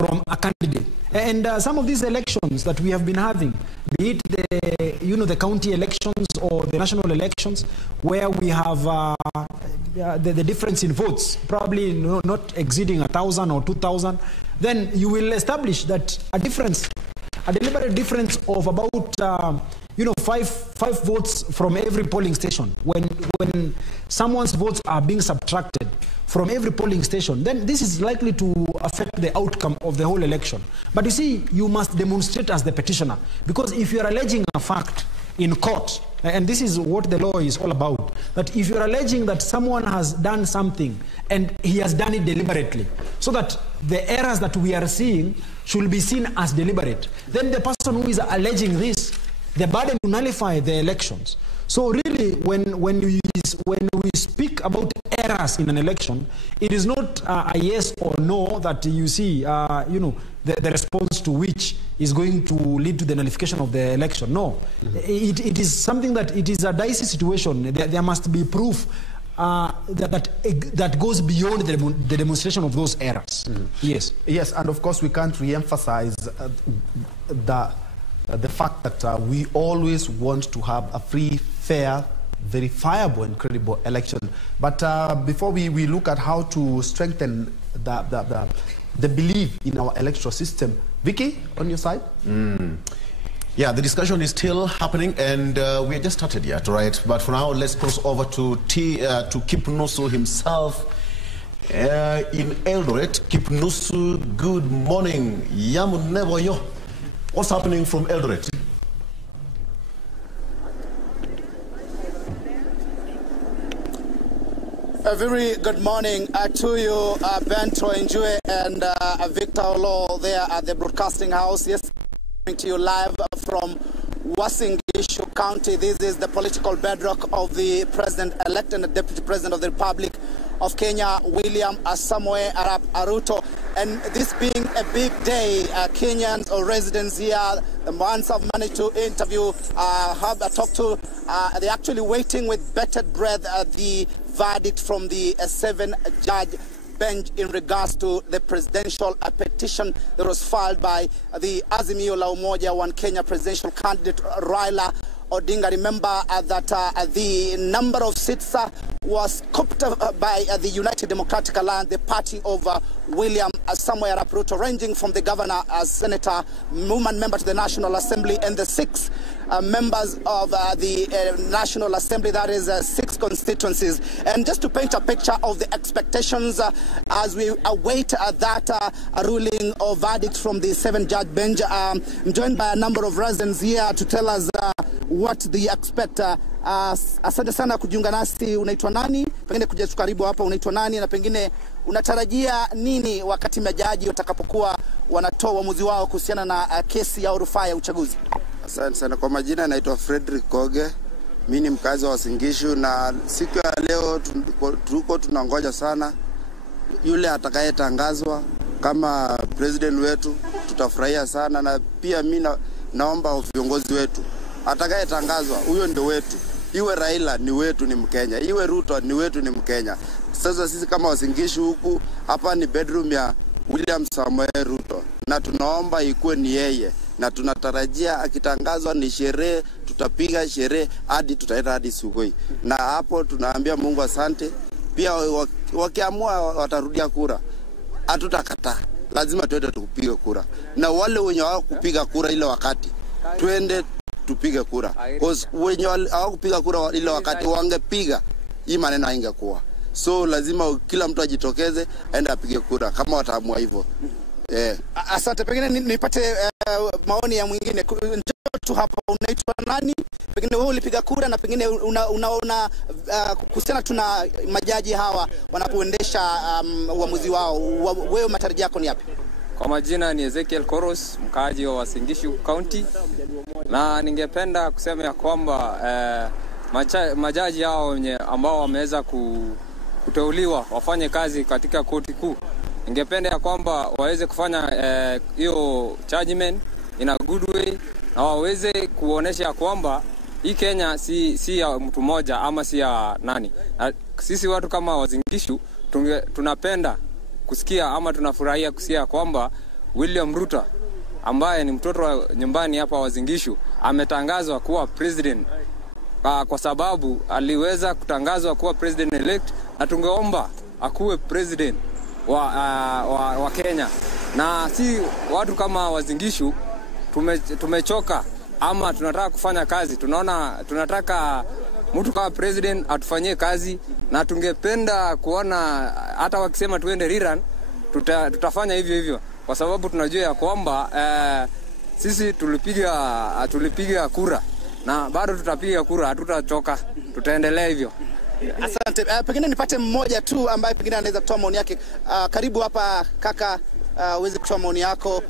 from a candidate. And some of these elections that we have been having, be it the county elections or the national elections, where we have the difference in votes, probably not exceeding 1,000 or 2,000, then you will establish that a deliberate difference of about five votes from every polling station. When someone's votes are being subtracted from every polling station, then this is likely to affect the outcome of the whole election. But you see, you must demonstrate as the petitioner, because if you are alleging a fact in court, and this is what the law is all about, that if you are alleging that someone has done something and he has done it deliberately, so that the errors that we are seeing should be seen as deliberate, then the person who is alleging this, the burden to nullify the elections. So really, when we speak about errors in an election, it is not a yes or no that you see, the response to which is going to lead to the nullification of the election. No, it is something that it is a dicey situation. There must be proof that goes beyond the demonstration of those errors. Yes, and of course we can't re-emphasize the fact that we always want to have a free, fair, verifiable and credible election. But before we look at how to strengthen the belief in our electoral system, Vicky, on your side? Yeah, the discussion is still happening, and we are just started yet, right? But for now, let's cross over to Kipnusu himself in Eldoret. Kipnusu, good morning. Yamuneboyo. What's happening from Eldoret? A very good morning to you, Bento Njue and Victor Olo there at the broadcasting house. Yes, coming to you live from Wasingishu County. This is the political bedrock of the president-elect and the deputy president of the Republic of Kenya, William Samoei Arap Ruto. And this being a big day, Kenyans or residents here, the ones I've managed to interview, talk to, they're actually waiting with bated breath the verdict from the 7-judge bench in regards to the presidential petition that was filed by the Azimio la Umoja One Kenya presidential candidate Raila Odinga. Remember that the number of seats was copped by the United Democratic Alliance, the party of William Samoei Arap Ruto, ranging from the governor, senator, woman member to the National Assembly, and the 6 members of the National Assembly, that is 6 constituencies. And just to paint a picture of the expectations as we await that ruling or verdict from the 7-judge bench, I'm joined by a number of residents here to tell us what they expect. Asante sana kujiunga nasi. Unaitwa nani? Pengine kuja karibu hapa, unaitwa nani na pengine unatarajia nini wakati majaji watakapokuwa wanatoa uamuzi wao kuhusiana na kesi ya rufaa ya uchaguzi? Asante sana. Kwa majina naitwa Frederick Koge. Mimi ni mkazi wa Wasingishu, na siku ya leo tuko tunangoja sana yule atakayetangazwa kama president wetu. Tutafurahia sana, na pia mimi naomba viongozi wetu atakayetangazwa huyo ndio wetu. Iwe Raila ni wetu, ni Mkenya. Iwe Ruto ni wetu, ni Mkenya. Sasa sisi kama Wasingishu huku hapa ni bedroom ya William Samoei Ruto, na tunaomba ikuwe ni yeye, na tunatarajia akitangazwa ni sherehe, tutapiga sherehe hadi tutaenda hadi Sugoi. Na hapo tunaambia Mungu asante. Pia wakiamua watarudia kura, hatutakataa. Lazima tuende tupige kura. Na wale wenye hawakupiga kura ile wakati, twende tupige kura. Because wenye hawakupiga kura ile wakati wangepiga, hii maneno haingekuwa. So lazima kila mtu ajitokeze aende apige kura kama wataamua hivyo. Asante. Pengine nipate maoni ya mwingine. Tu hapa, unaitwa nani? Pengine wewe ulipiga kura, na pengine unaona kuhusiana tuna majaji hawa wanapoendesha uamuzi wao, wewe matarajio yako ni yapi? Kwa majina ni Ezekiel Koros, mkaaji wa Wasingishu County, na ningependa kusema ya kwamba majaji hao ambao wameweza kuteuliwa wafanye kazi katika koti kuu, ningependa ya kwamba waweze kufanya hiyo judgment in a good way, na waweze kuonesha kwamba hii Kenya si ya mtu mmoja ama si ya nani. Sisi watu kama Wasingishu tunapenda kusikia ama tunafurahia kusikia kwamba William Ruto ambaye ni mtoto wa nyumbani hapa Uasin Gishu ametangazwa kuwa president, kwa sababu aliweza kutangazwa kuwa president elect, na tungeomba akuwe president wa Kenya. Na si watu kama Uasin Gishu tumechoka ama tunataka kufanya kazi. Tunataka mtu kama president atufanyie kazi, na tungependa kuona hata wakisema tuende rerun tutafanya hivyo, kwa sababu tunajua ya kwamba sisi tulipiga kura na bado tutapiga kura, hatutachoka, tutaendelea hivyo. Asante. Pengine nipate mmoja tu ambaye pengine anaweza kutoa maoni yake. Karibu hapa kaka, uweze kutoa maoni yako.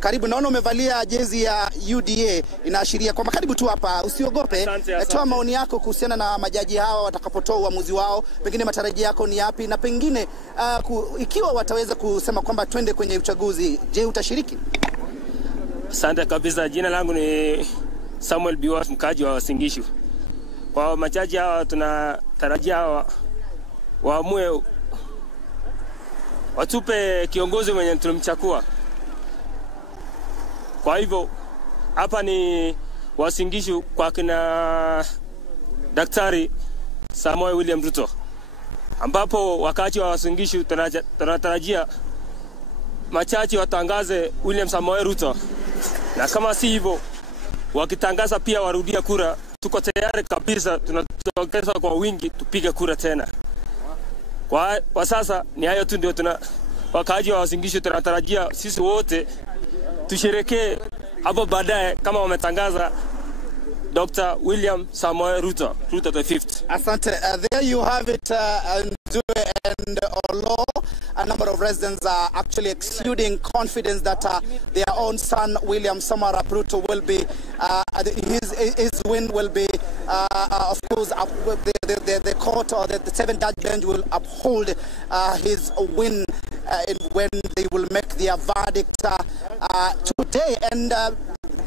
Karibu, naona umevalia jezi ya UDA, inaashiria kwamba karibu tu hapa, usiogope. Toa maoni yako kuhusiana na majaji hawa watakapotoa uamuzi wao. Pengine matarajio yako ni yapi, na pengine ikiwa wataweza kusema kwamba twende kwenye uchaguzi, je, utashiriki? Asante kabisa. Jina langu ni Samuel Biwa, mkaji wa Uasin Gishu. Kwa majaji hawa tunatarajia waamue, watupe kiongozi mwenye tulimchagua. Kwa hivyo hapa ni Uasin Gishu kwa kina Daktari Samuel William Ruto, ambapo wakati wa Uasin Gishu tunatarajia machachi watangaze William Samuel Ruto, na kama si hivyo wakitangaza pia warudia kura, tuko tayari kabisa, tunatokeza kwa wingi tupige kura tena. Kwa sasa ni hayo tu ndio wakati wa Uasin Gishu tunatarajia sisi wote tusherekee hapo baadaye kama wametangaza Dr. William Samuel Ruto the 5th. Asante. There you have it, and Olo. A number of residents are actually exuding confidence that their own son William Samuel Ruto will be his win will be of course the court or the 7th judge bench will uphold his win when they will make their verdict today. And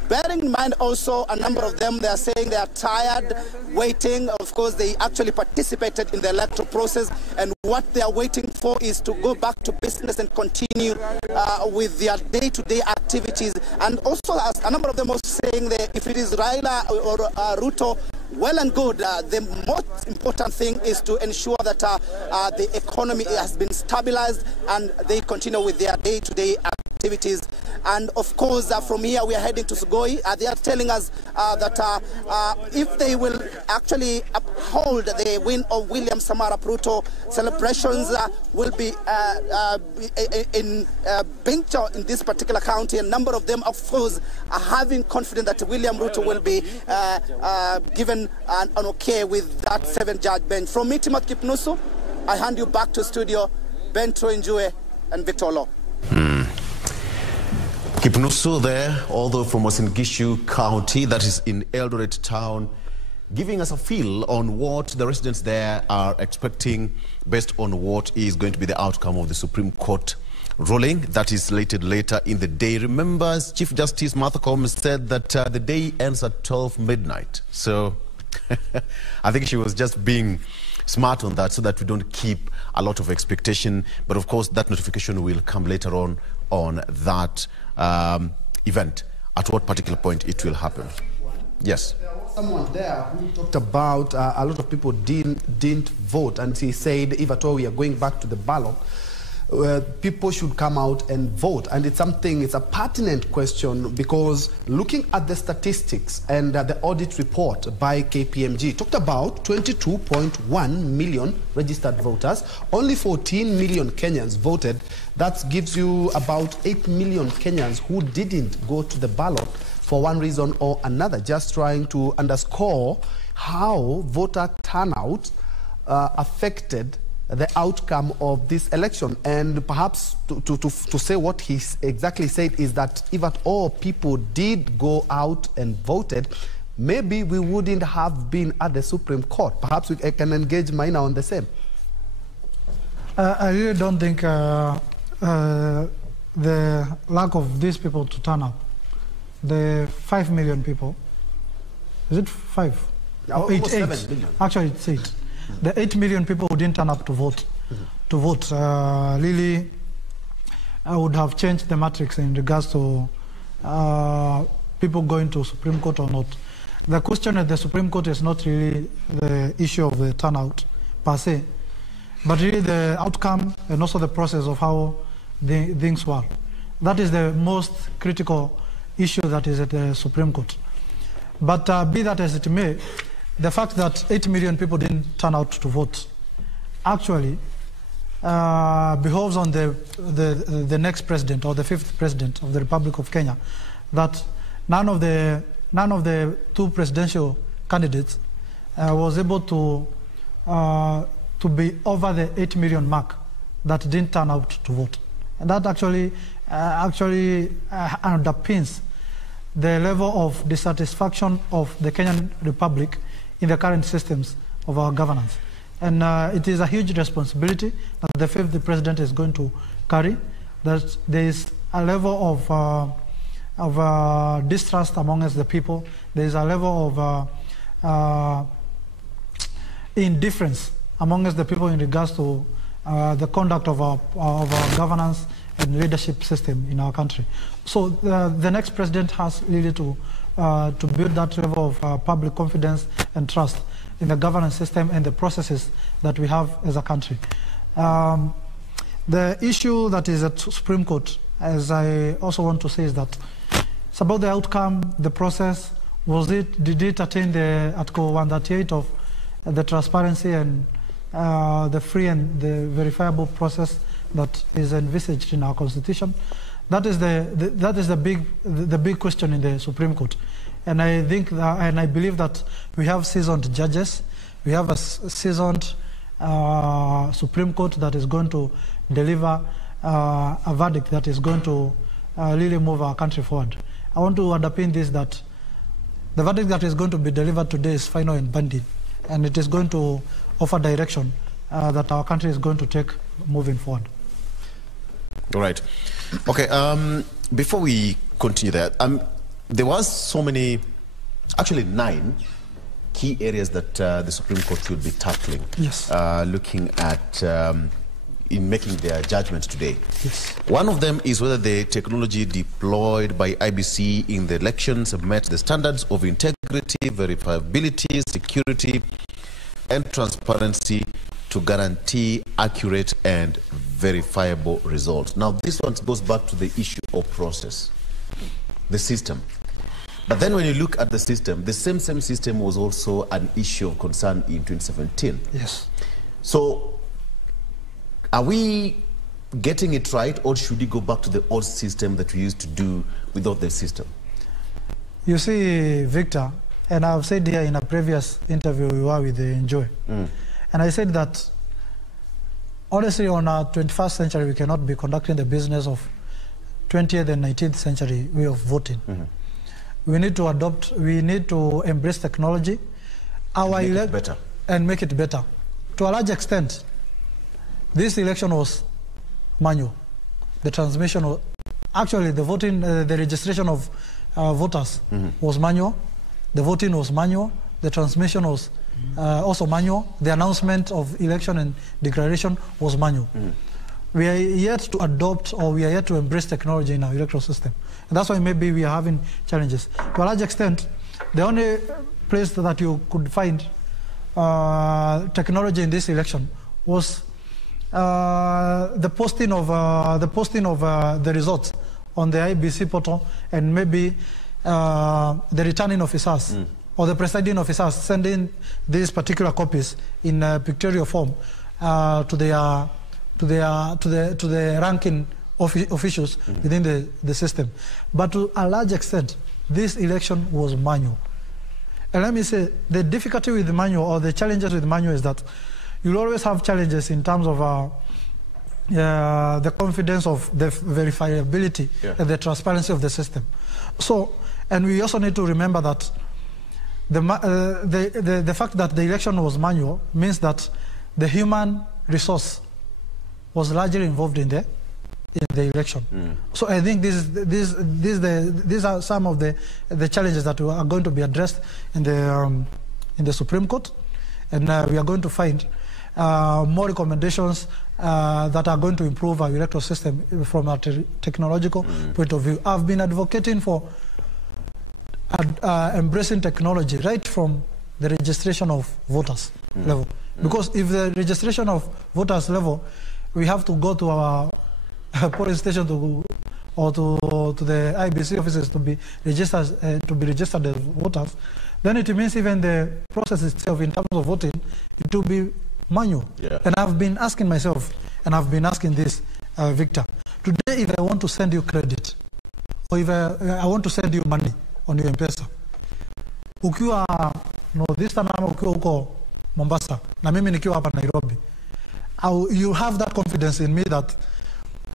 bearing in mind also, a number of them, they are saying they are tired waiting. Of course, they actually participated in the electoral process, and what they are waiting for is to go back to business and continue with their day-to-day activities. And also, as a number of them are saying that if it is Raila or Ruto, well and good. The most important thing is to ensure that the economy has been stabilized and they continue with their day-to-day activities. And of course, from here we are heading to Sugoi. They are telling us that if they will actually uphold the win of William Samoei Ruto, celebrations will be in Bingcho in this particular county. A number of them, of course, are having confidence that William Ruto will be given an okay with that 7th judge bench. From me, Timothy Kipnusu, I hand you back to studio, Bentro Njue and Victor Law. Kipnusu there, although from Uasin Gishu County, that is in Eldoret town, giving us a feel on what the residents there are expecting based on what is going to be the outcome of the Supreme Court ruling that is slated later in the day. Remember, Chief Justice Mahakama said that the day ends at 12 midnight. So I think she was just being smart on that so that we don't keep a lot of expectation. But of course, that notification will come later on that event, at what particular point it will happen. Yes. There was someone there who talked about a lot of people didn't vote, and he said if at all we are going back to the ballot, people should come out and vote. And it's a pertinent question, because looking at the statistics and the audit report by KPMG talked about 22.1 million registered voters. Only 14 million Kenyans voted. That gives you about 8 million Kenyans who didn't go to the ballot for one reason or another. Just trying to underscore how voter turnout affected the outcome of this election. And perhaps to say what he exactly said is that if at all people did go out and voted, maybe we wouldn't have been at the Supreme Court. Perhaps we can engage Maina on the same. I really don't think the lack of these people to turn up, the 5 million people, is it 5? Or 8? 7 million. Actually, it's 8. The 8 million people who didn't turn up to vote, really would have changed the matrix in regards to people going to Supreme Court or not. The question at the Supreme Court is not really the issue of the turnout per se, but really the outcome and also the process of how the things were. That is the most critical issue that is at the Supreme Court. But be that as it may, the fact that 8 million people didn't turn out to vote actually behoves on the next president or the 5th president of the Republic of Kenya, that none of the 2 presidential candidates was able to be over the 8 million mark that didn't turn out to vote. And that actually underpins the level of dissatisfaction of the Kenyan Republic in the current systems of our governance. And it is a huge responsibility that the 5th president is going to carry, that there is a level of distrust amongst the people. There is a level of indifference amongst the people in regards to the conduct of our governance and leadership system in our country. So the next president has really to build that level of public confidence and trust in the governance system and the processes that we have as a country. The issue that is at Supreme Court, as I also want to say, is that it's about the outcome, the process. Did it attain the Article 138 of the transparency and the free and the verifiable process that is envisaged in our Constitution? That is the big question in the Supreme Court. And I think and I believe that we have seasoned judges. We have a seasoned Supreme Court that is going to deliver a verdict that is going to really move our country forward. I want to underpin this, that the verdict that is going to be delivered today is final and binding, and it is going to offer direction that our country is going to take moving forward. All right. Okay. Before we continue that, there was so many, actually 9 key areas that the Supreme Court should be tackling. Yes. Looking at in making their judgment today. Yes. One of them is whether the technology deployed by IBC in the elections met the standards of integrity, verifiability, security, and transparency to guarantee accurate and verifiable results. Now, this one goes back to the issue of process, the system. But then when you look at the system, the same system was also an issue of concern in 2017. Yes. So, are we getting it right, or should we go back to the old system that we used to do without the system? You see, Victor, and I've said here in a previous interview we were with Enjoy, and I said that honestly, on our 21st century, we cannot be conducting the business of 20th and 19th century way of voting. We need to adopt, we need to embrace technology, and make it better. And make it better. To a large extent, this election was manual. The transmission was, actually the voting, the registration of voters was manual. The voting was manual. The transmission was also manual. The announcement of election and declaration was manual. We are yet to adopt, or we are yet to embrace technology in our electoral system. And that's why maybe we are having challenges. To a large extent, the only place that you could find technology in this election was the posting of the results on the IBC portal, and maybe the returning officers or the presiding officers sending these particular copies in pictorial form to the ranking officials within the system. But to a large extent, this election was manual. And let me say, the difficulty with the manual, or the challenges with manual, is that you'll always have challenges in terms of the confidence of the verifiability and the transparency of the system. So, and we also need to remember that the fact that the election was manual means that the human resource was largely involved in the election. So I think these are some of the challenges that are going to be addressed in the Supreme Court, and we are going to find more recommendations that are going to improve our electoral system from a technological point of view. I've been advocating for embracing technology right from the registration of voters level. Because if the registration of voters level, we have to go to our polling station or to the IBC offices to be registered as voters, then it means even the process itself in terms of voting, it will be manual. Yeah. And I've been asking myself, and I've been asking this, Victor, today if I want to send you credit, or if I want to send you money on your M-Pesa, ukiwa this time ukiwa huko Mombasa, na mimi nikiwa hapa Nairobi, you have that confidence in me that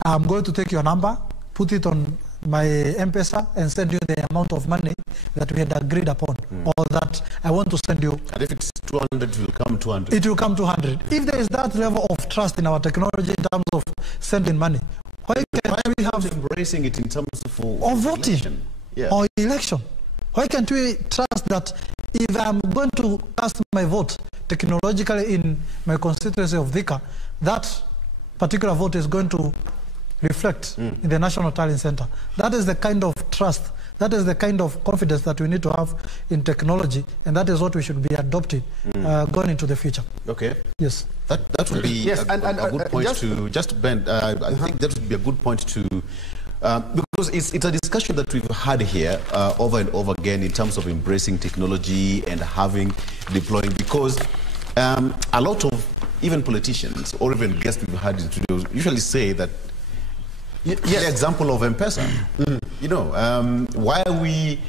I'm going to take your number, put it on my M-Pesa and send you the amount of money that we had agreed upon, or that I want to send you. And if it's 200, it will come 200. It will come 200. If there is that level of trust in our technology in terms of sending money, why can't we have embracing it in terms of voting election? Yeah. or election? Why can't we trust that if I'm going to cast my vote technologically in my constituency of Thika, that particular vote is going to reflect in the National Tallying Center? That is the kind of trust, that is the kind of confidence that we need to have in technology, and that is what we should be adopting going into the future. Okay. Yes. That would be a good point to just bend. I think that would be a good point to, because it's a discussion that we've had here over and over again in terms of embracing technology and deploying, because a lot of even politicians or even guests we've had in studios usually say that, the example of M-Pesa, you know, why are we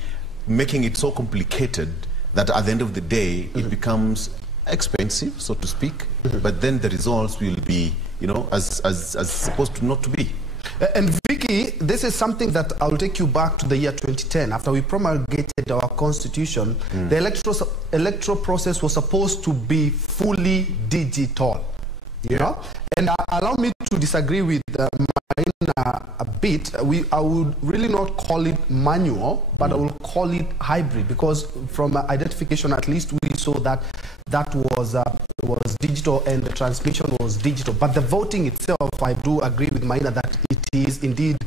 making it so complicated that at the end of the day it becomes expensive, so to speak, but then the results will be, you know, as supposed to not to be. And Vicky, this is something that I'll take you back to the year 2010. After we promulgated our constitution, the electoral process was supposed to be fully digital. You know? And allow me to disagree with Maina a bit. I would really not call it manual, but I will call it hybrid, because from identification, at least we saw that that was digital and the transmission was digital. But the voting itself, I do agree with Maina that it is indeed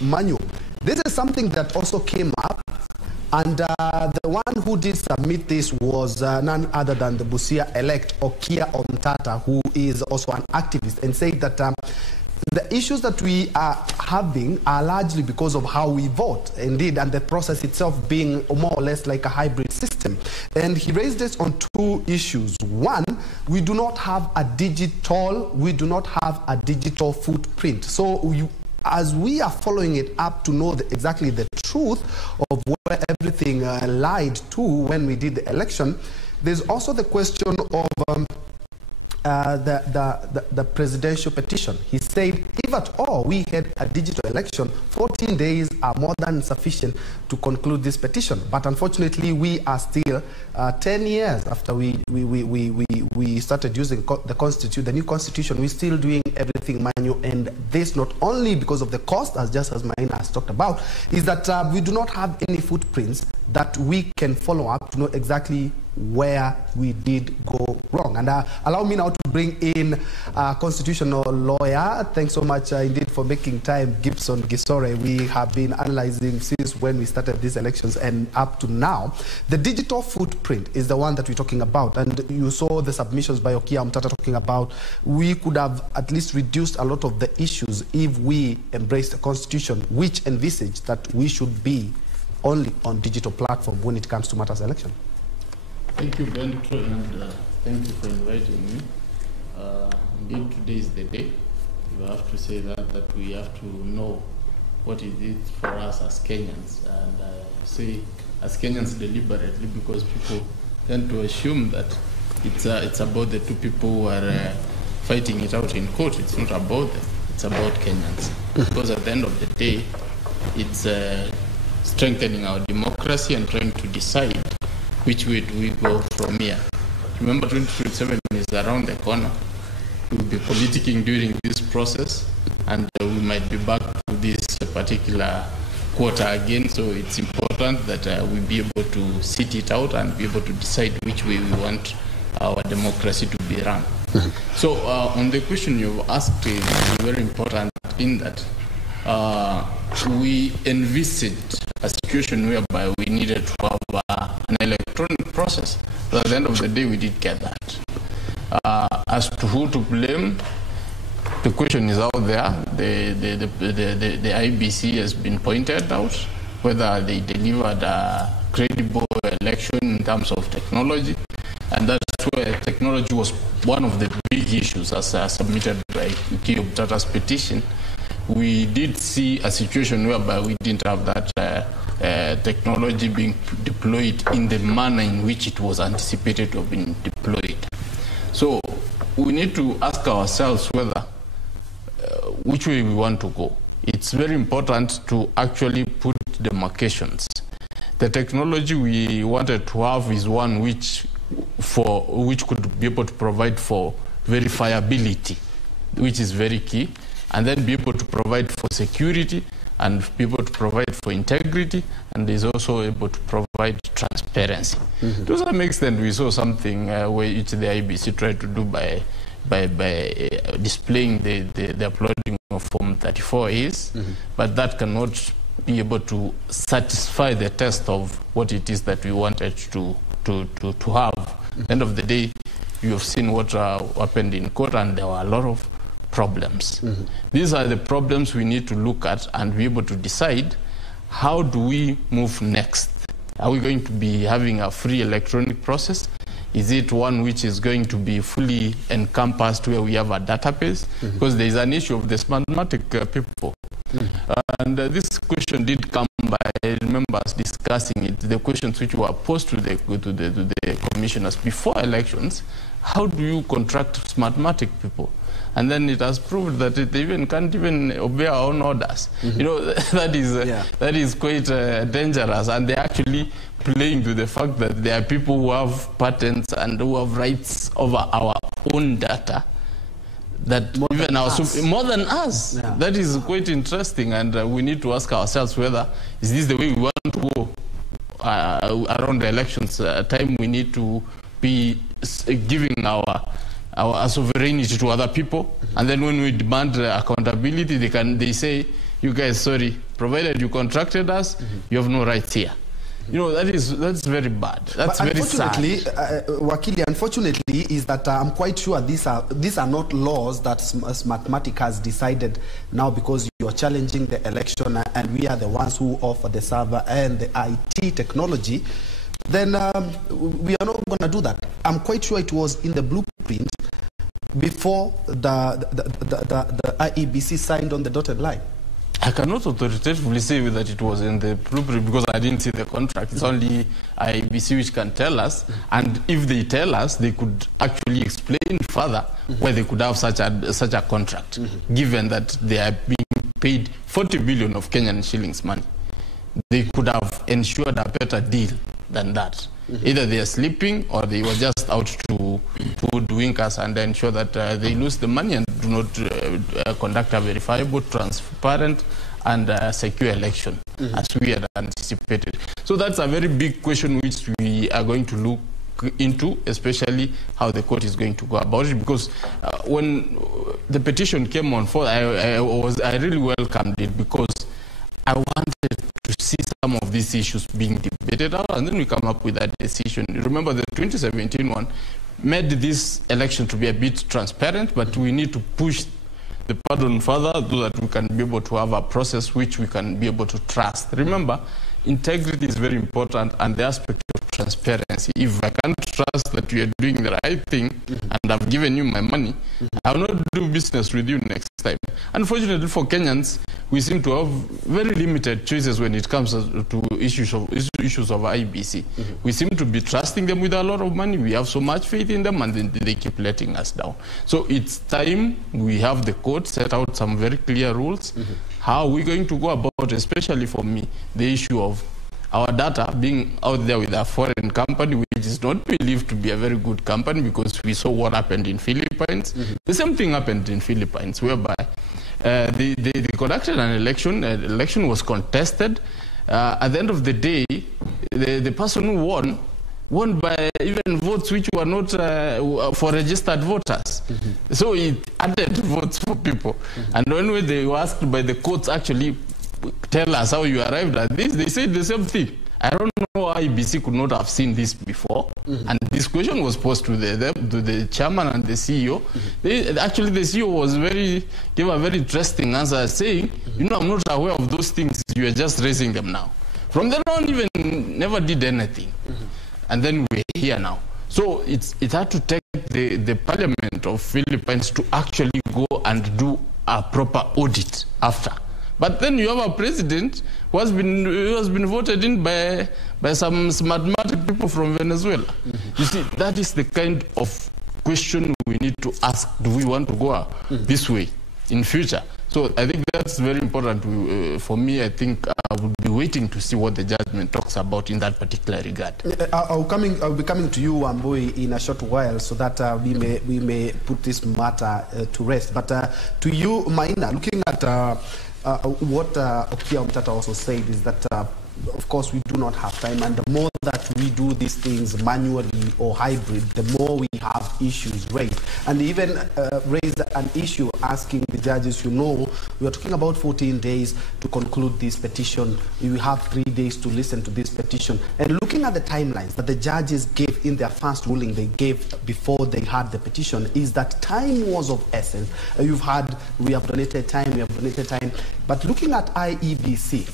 manual. This is something that also came up. And the one who did submit this was none other than the Busia-elect Okia Omtata, who is also an activist, and said that the issues that we are having are largely because of how we vote, indeed, and the process itself being more or less like a hybrid system. And he raised this on two issues. One, we do not have a digital footprint. So as we are following it up to know exactly the truth of where everything lied to when we did the election, there's also the question of the presidential petition. He said, if at all we had a digital election, 14 days are more than sufficient to conclude this petition. But unfortunately, we are still 10 years after we started using the new constitution. We're still doing everything manual, and this not only because of the cost, as Maina has talked about, is that we do not have any footprints that we can follow up to know exactly where we did go wrong. And allow me now to bring in a constitutional lawyer. Thanks so much indeed for making time, Gibson Gisore. We have been analyzing since when we started these elections and up to now. The digital footprint is the one that we're talking about, and you saw the submissions by Okia Mtata talking about we could have at least reduced a lot of the issues if we embrace the constitution, which envisaged that we should be only on digital platform when it comes to matters election. Thank you, Bento, and thank you for inviting me. Indeed, today is the day. We have to say that we have to know what it is for us as Kenyans. And I say as Kenyans deliberately, because people tend to assume that it's about the two people who are fighting it out in court. It's not about them. It's about Kenyans. Because at the end of the day, it's strengthening our democracy and trying to decide which way do we go from here. Remember, 2027 is around the corner. We'll be politicking during this process, and we might be back to this particular quarter again. So it's important that we be able to sit it out and be able to decide which way we want our democracy to be run. So on the question you've asked is very important in that we envisaged a situation whereby we needed to have an electronic process. But at the end of the day, we did get that. As to who to blame, the question is out there. The IBC has been pointed out, whether they delivered a credible election in terms of technology. And that's where technology was one of the big issues as submitted by Kiyob Tata's petition. We did see a situation whereby we didn't have that technology being deployed in the manner in which it was anticipated to have been deployed. So we need to ask ourselves whether which way we want to go. It's very important to actually put demarcations. The technology we wanted to have is one which could be able to provide for verifiability, which is very key, and then be able to provide for security and be able to provide for integrity, and is also able to provide transparency. To some extent, we saw something which the IBC tried to do by displaying the uploading of Form 34As, but that cannot be able to satisfy the test of what it is that we wanted to have. At the end of the day, you have seen what happened in court, and there were a lot of problems. These are the problems we need to look at and be able to decide, how do we move next? Are we going to be having a free electronic process? Is it one which is going to be fully encompassed where we have a database? Because there is an issue of the smartmatic people. And this question did come by, I remember us discussing it, the questions which were posed to the commissioners before elections. How do you contract smartmatic people? And then it has proved that they even can't even obey our own orders. You know, that is quite dangerous, and they're actually playing to the fact that there are people who have patents and who have rights over our own data that more even more than us. Yeah. That is quite interesting, and we need to ask ourselves whether is this the way we want to go around the elections time. We need to be giving our sovereignty to other people, and then when we demand accountability, they say, you guys, sorry, provided you contracted us, you have no rights here. You know, that's very bad. That's very sad. Wakili, unfortunately, is that I'm quite sure these are not laws that Smartmatic has decided now, because you're challenging the election and we are the ones who offer the server and the IT technology. Then we are not going to do that. I'm quite sure it was in the blueprint before the IEBC signed on the dotted line. I cannot authoritatively say that it was in the blueprint because I didn't see the contract. It's only IEBC which can tell us, and if they tell us, they could actually explain further why they could have such a contract, given that they are being paid 40 billion of Kenyan shillings money. They could have ensured a better deal than that. Either they are sleeping or they were just out to doing us and ensure that they lose the money and do not conduct a verifiable, transparent and secure election as we had anticipated. So that's a very big question which we are going to look into, especially how the court is going to go about it, because when the petition came on forth, I really welcomed it, because I wanted to see some of these issues being debated out, and then we come up with that decision. Remember, the 2017 one made this election to be a bit transparent, but we need to push the pardon further so that we can be able to have a process which we can be able to trust. Remember, integrity is very important, and the aspect of transparency. If I can't trust that you are doing the right thing and I've given you my money, I will not do business with you next time. Unfortunately for Kenyans, we seem to have very limited choices when it comes to issues of IBC. We seem to be trusting them with a lot of money. We have so much faith in them, and then they keep letting us down. So it's time we have the court set out some very clear rules. How are we going to go about, especially for me, the issue of our data being out there with a foreign company, which is not believed to be a very good company, because we saw what happened in Philippines. The same thing happened in Philippines, whereby they conducted an election. The election was contested. At the end of the day, the person who won won by even votes which were not for registered voters. So it added votes for people. And when they were asked by the courts, actually tell us how you arrived at this, they said the same thing. I don't know how IBC could not have seen this before. And this question was posed to the chairman and the CEO. Actually, the CEO gave a very interesting answer, saying, you know, I'm not aware of those things. You are just raising them now. From then on, even never did anything. And then we're here now. So it had to take the Parliament of Philippines to actually go and do a proper audit after. But then you have a president who has been voted in by some smart people from Venezuela. You see, that is the kind of question we need to ask. Do we want to go this way in future? So I think that's very important. For me, I think I would be waiting to see what the judgment talks about in that particular regard. I'll be coming to you, Wambui, in a short while, so that we may put this matter to rest. But to you, Maina, looking at what Okia Omtata also said is that, of course, we do not have time, and the more that we do these things manually or hybrid, the more we have issues raised. And even raised an issue asking the judges, you know, we are talking about 14 days to conclude this petition. You have 3 days to listen to this petition. And looking at the timelines that the judges gave in their first ruling they gave before they had the petition, is that time was of essence. We have donated time. But looking at IEBC,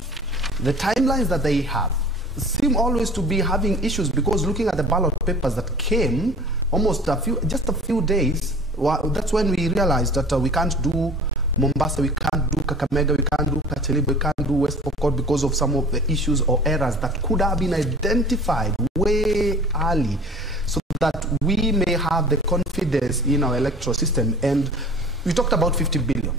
the timelines that they have seem always to be having issues, because looking at the ballot papers that came almost just a few days, that's when we realized that we can't do Mombasa, we can't do Kakamega, we can't do Kacheliba, we can't do West Pokot because of some of the issues or errors that could have been identified way early, so that we may have the confidence in our electoral system. And we talked about 50 billion.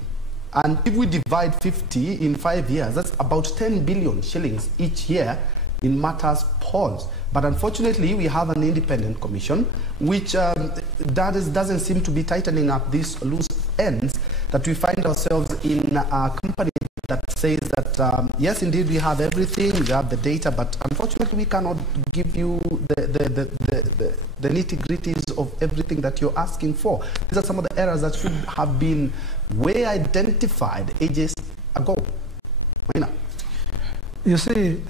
And if we divide 50 in 5 years, that's about 10 billion shillings each year in matters polls. But unfortunately, we have an independent commission, which doesn't seem to be tightening up these loose ends, that we find ourselves in a company that says that, yes, indeed, we have everything, we have the data, but unfortunately, we cannot give you the nitty-gritties of everything that you're asking for. These are some of the errors that should have been way identified ages ago. You see,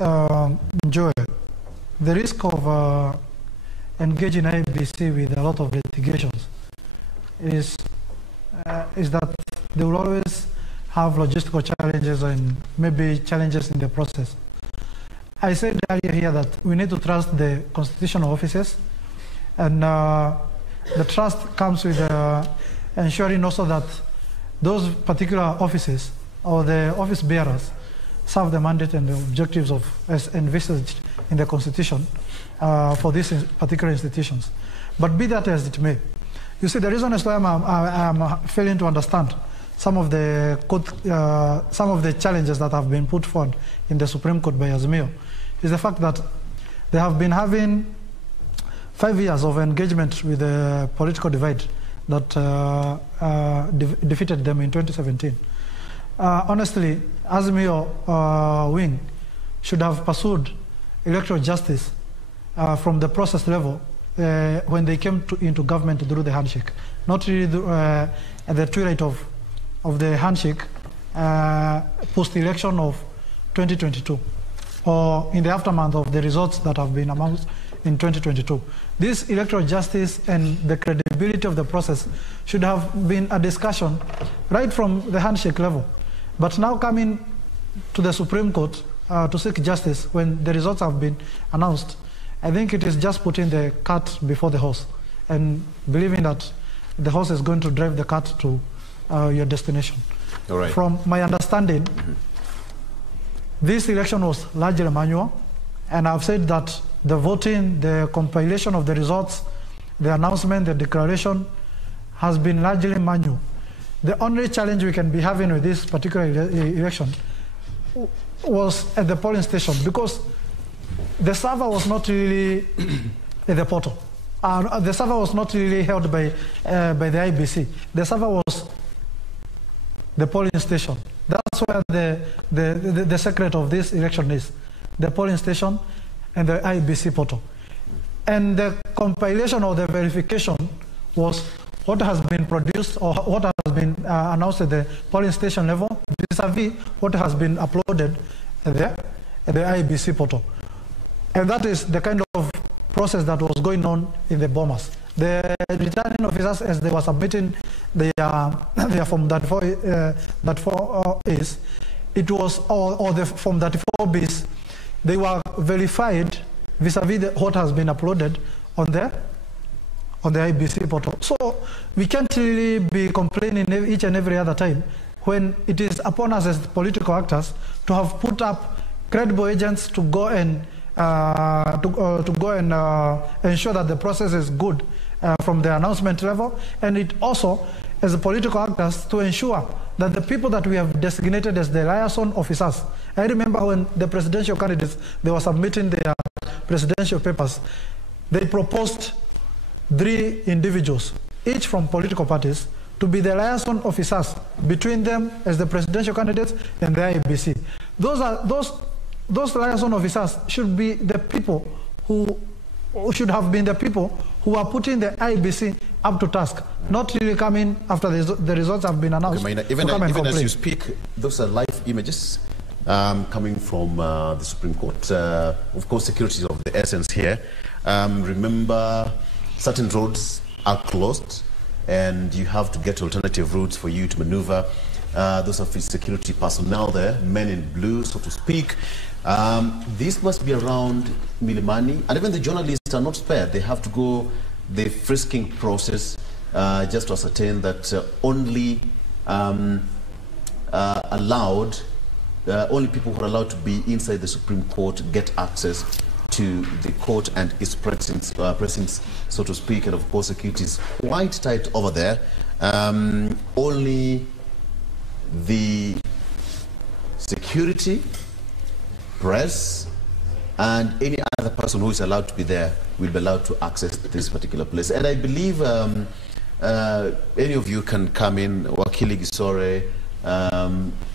Joel, the risk of engaging IBC with a lot of litigations is that they will always have logistical challenges and maybe challenges in the process. I said earlier here that we need to trust the constitutional offices, and the trust comes with ensuring also that those particular offices or the office bearers serve the mandate and the objectives of as envisaged in the Constitution for these particular institutions. But be that as it may, you see, the reason as to I'm failing to understand some of the challenges that have been put forward in the Supreme Court by Azimio is the fact that they have been having 5 years of engagement with the political divide that defeated them in 2017. Honestly, Azimio wing should have pursued electoral justice from the process level when they came into government through the handshake, not really at the twilight of the handshake post-election of 2022, or in the aftermath of the results that have been announced in 2022. This electoral justice and the credibility of the process should have been a discussion right from the handshake level. But now coming to the Supreme Court to seek justice when the results have been announced, I think it is just putting the cart before the horse and believing that the horse is going to drive the cart to your destination. All right. From my understanding, this election was largely manual, and I've said that the voting, the compilation of the results, the announcement, the declaration has been largely manual. The only challenge we can be having with this particular election was at the polling station, because the server was not really at the portal. The server was not really held by the IBC. The server was the polling station. That's where the secret of this election is, the polling station and the IBC portal. And the compilation or the verification was what has been produced or what has been announced at the polling station level vis-a-vis what has been uploaded at the IEBC portal. And that is the kind of process that was going on in the Bomas. The returning officers, as they were submitting their Form 34 is, it was, or the Form 34Bs, they were verified vis-a-vis what has been uploaded on the IBC portal. So we can't really be complaining each and every other time when it is upon us as political actors to have put up credible agents to go and ensure that the process is good from the announcement level, and it also, as a political actors, to ensure that the people that we have designated as the liaison officers. I remember when the presidential candidates, they were submitting their presidential papers, they proposed 3 individuals, each from political parties, to be the liaison officers between them as the presidential candidates and the IEBC. Those liaison officers should be the people who should have been the people who are putting the IEBC up to task, not really coming after the results have been announced. Okay, even as you speak, those are live images coming from the Supreme Court. Of course, security is of the essence here. Remember, certain roads are closed, and you have to get alternative routes for you to maneuver. Those are security personnel there, men in blue, so to speak. This must be around Milimani, and even the journalists are not spared. They have to go the frisking process just to ascertain that only only people who are allowed to be inside the Supreme Court get access to the court and its precincts, so to speak. And of course, security is quite tight over there. Only the security, press, and any other person who is allowed to be there will be allowed to access this particular place. And I believe any of you can come in, Wakili Gisore.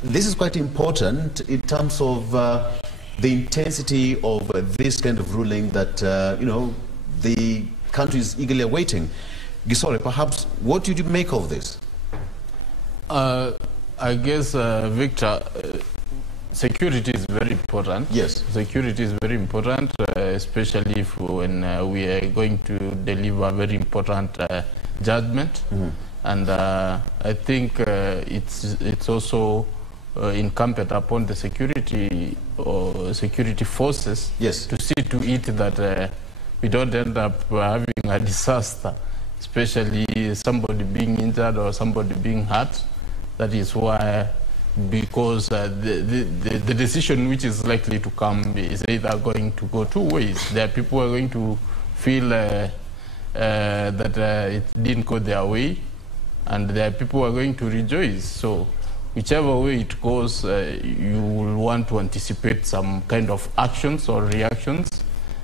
This is quite important in terms of the intensity of this kind of ruling that, the country is eagerly awaiting. Gisore, perhaps, what did you make of this? I guess, Victor, security is very important. Yes. Security is very important, especially when we are going to deliver a very important judgment. Mm-hmm. And I think it's also incumbent upon the security forces, yes, to see to it that we don't end up having a disaster, especially somebody being injured or somebody being hurt. That is why, because the decision which is likely to come is either going to go 2 ways. There are people who are going to feel that it didn't go their way, and there are people who are going to rejoice. So whichever way it goes, you will want to anticipate some kind of actions or reactions.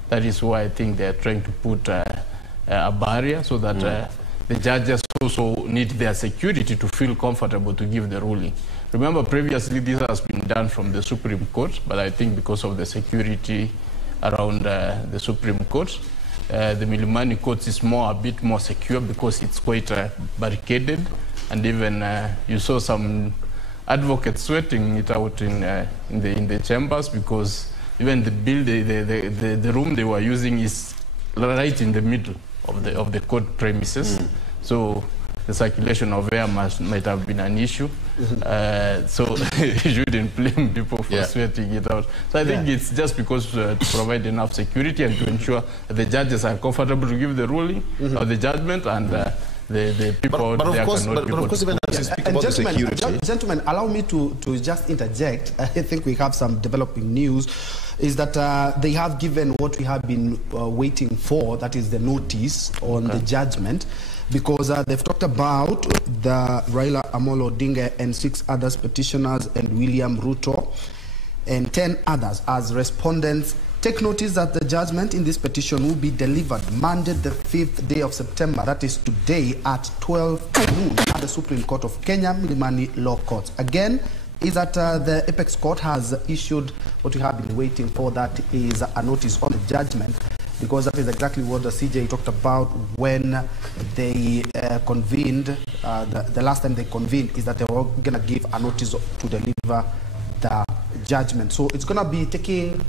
That is why I think they are trying to put a barrier so that the judges also need their security to feel comfortable to give the ruling. Remember, previously this has been done from the Supreme Court, but I think because of the security around the Supreme Court, the Milimani court is a bit more secure because it's quite barricaded, and even you saw some advocates sweating it out in the chambers, because even the room they were using is right in the middle of the court premises. So the circulation of air might have been an issue. So you shouldn't blame people for sweating it out. So I think it's just because to provide enough security and to ensure that the judges are comfortable to give the ruling or the judgment, and the people but out there course, cannot be but of course, even as you speak about the security. Gentlemen, allow me to just interject. I think we have some developing news. Is that they have given what we have been waiting for, that is the notice on the judgment, because they've talked about the Raila Amolo Odinga and 6 others petitioners and William Ruto and 10 others as respondents. Take notice that the judgment in this petition will be delivered Monday the 5th day of September, that is today at 12 noon at the Supreme Court of Kenya, Milimani Law Court. Again, is that the Apex Court has issued what we have been waiting for, that is a notice on the judgment because that is exactly what the CJ talked about when they convened. The last time they convened is that they were going to give a notice to deliver the judgment. So it's going to be taking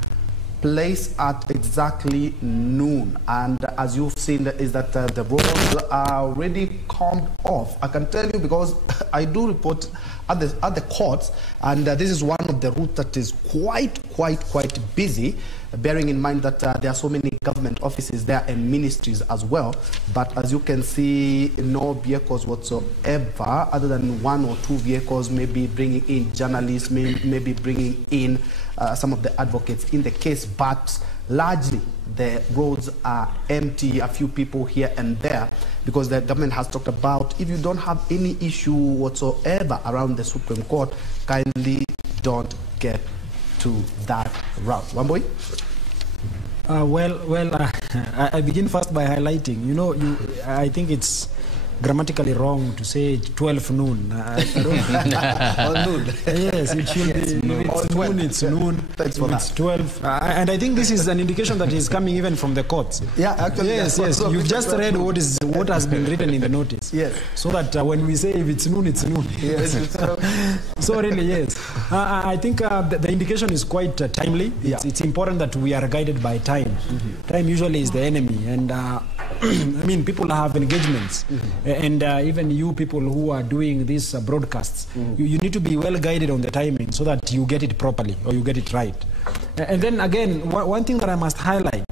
place at exactly noon, and as you've seen is that the roads are already calmed off. I can tell you because I do report at the courts, and this is one of the routes that is quite busy, bearing in mind that there are so many government offices there and ministries as well. But as you can see, no vehicles whatsoever, other than 1 or 2 vehicles, maybe bringing in journalists, maybe bringing in some of the advocates in the case, but largely the roads are empty, a few people here and there, because the government has talked about if you don't have any issue whatsoever around the Supreme Court, kindly don't get to that route. Wamboi? I begin first by highlighting, I think it's grammatically wrong to say 12 noon. I don't noon. Yes, it should be. It's noon. Thanks for that. 12. And I think this is an indication that is coming even from the courts. Yeah, actually. Yes. You've just read what has been written in the notice. Yes. So that when we say if it's noon, it's noon. Yes. So really, yes. I think the indication is quite timely. It's important that we are guided by time. Mm-hmm. Time usually is the enemy. And I mean, people have engagements. Mm-hmm. And even you people who are doing these broadcasts, you need to be well guided on the timing so that you get it properly or you get it right. And then again, one thing that I must highlight,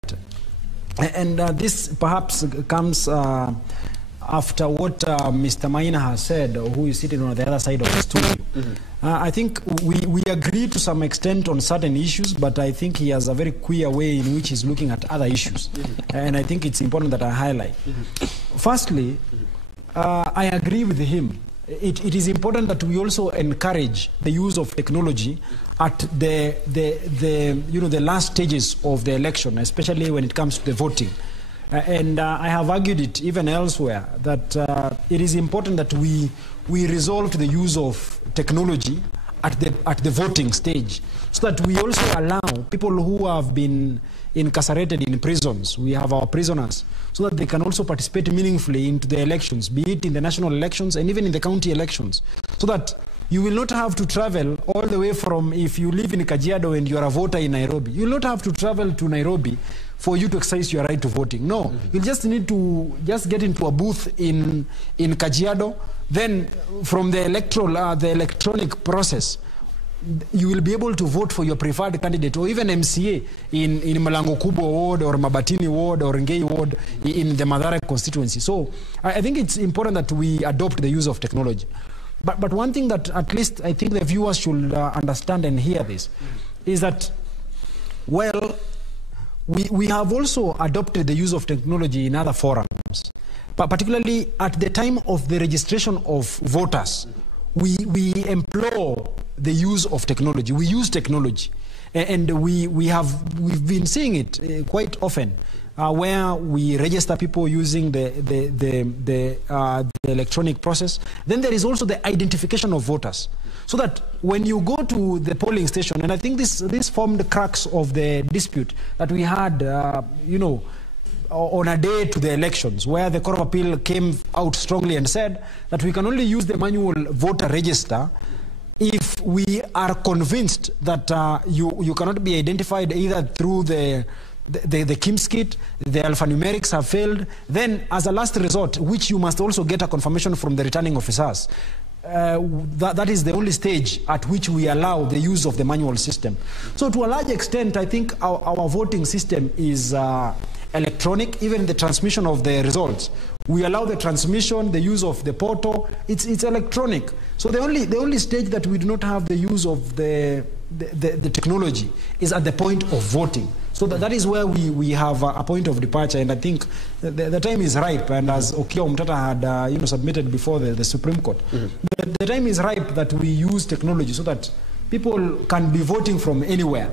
and this perhaps comes after what Mr. Maina has said, who is sitting on the other side of the studio. I think we agree to some extent on certain issues, but I think he has a very queer way in which he's looking at other issues. And I think it's important that I highlight. Firstly, I agree with him. It is important that we also encourage the use of technology at the last stages of the election, especially when it comes to the voting. And I have argued it even elsewhere that it is important that we resolve the use of technology at the voting stage, so that we also allow people who have been incarcerated in prisons, we have our prisoners, so that they can also participate meaningfully into the elections, be it in the national elections and even in the county elections, so that you will not have to travel all the way from, if you live in Kajiado and you are a voter in Nairobi, you will not have to travel to Nairobi for you to exercise your right to voting. No, you just need to just get into a booth in Kajiado. Then from the electronic process, you will be able to vote for your preferred candidate or even MCA in Malango Kubo ward or Mabatini ward or Ngei ward in the Mathare constituency. So I think it's important that we adopt the use of technology. But one thing that at least I think the viewers should understand and hear this is that, well, we have also adopted the use of technology in other forums, but particularly at the time of the registration of voters, we implore the use of technology. We use technology, and we've been seeing it quite often, where we register people using the electronic process. Then there is also the identification of voters, so that when you go to the polling station, and I think this formed the crux of the dispute that we had, on a day to the elections, where the Court of Appeal came out strongly and said that we can only use the manual voter register if we are convinced that you cannot be identified either through the KIMS kit, the alphanumerics have failed. Then, as a last resort, which you must also get a confirmation from the returning officers, that is the only stage at which we allow the use of the manual system. So to a large extent, I think our voting system is electronic, even the transmission of the results. We allow the transmission, the use of the portal, it's electronic. So the only stage that we do not have the use of the technology is at the point of voting. So that is where we have a point of departure, and I think the time is ripe, and as Okia Umtata had submitted before the Supreme Court, the time is ripe that we use technology so that people can be voting from anywhere.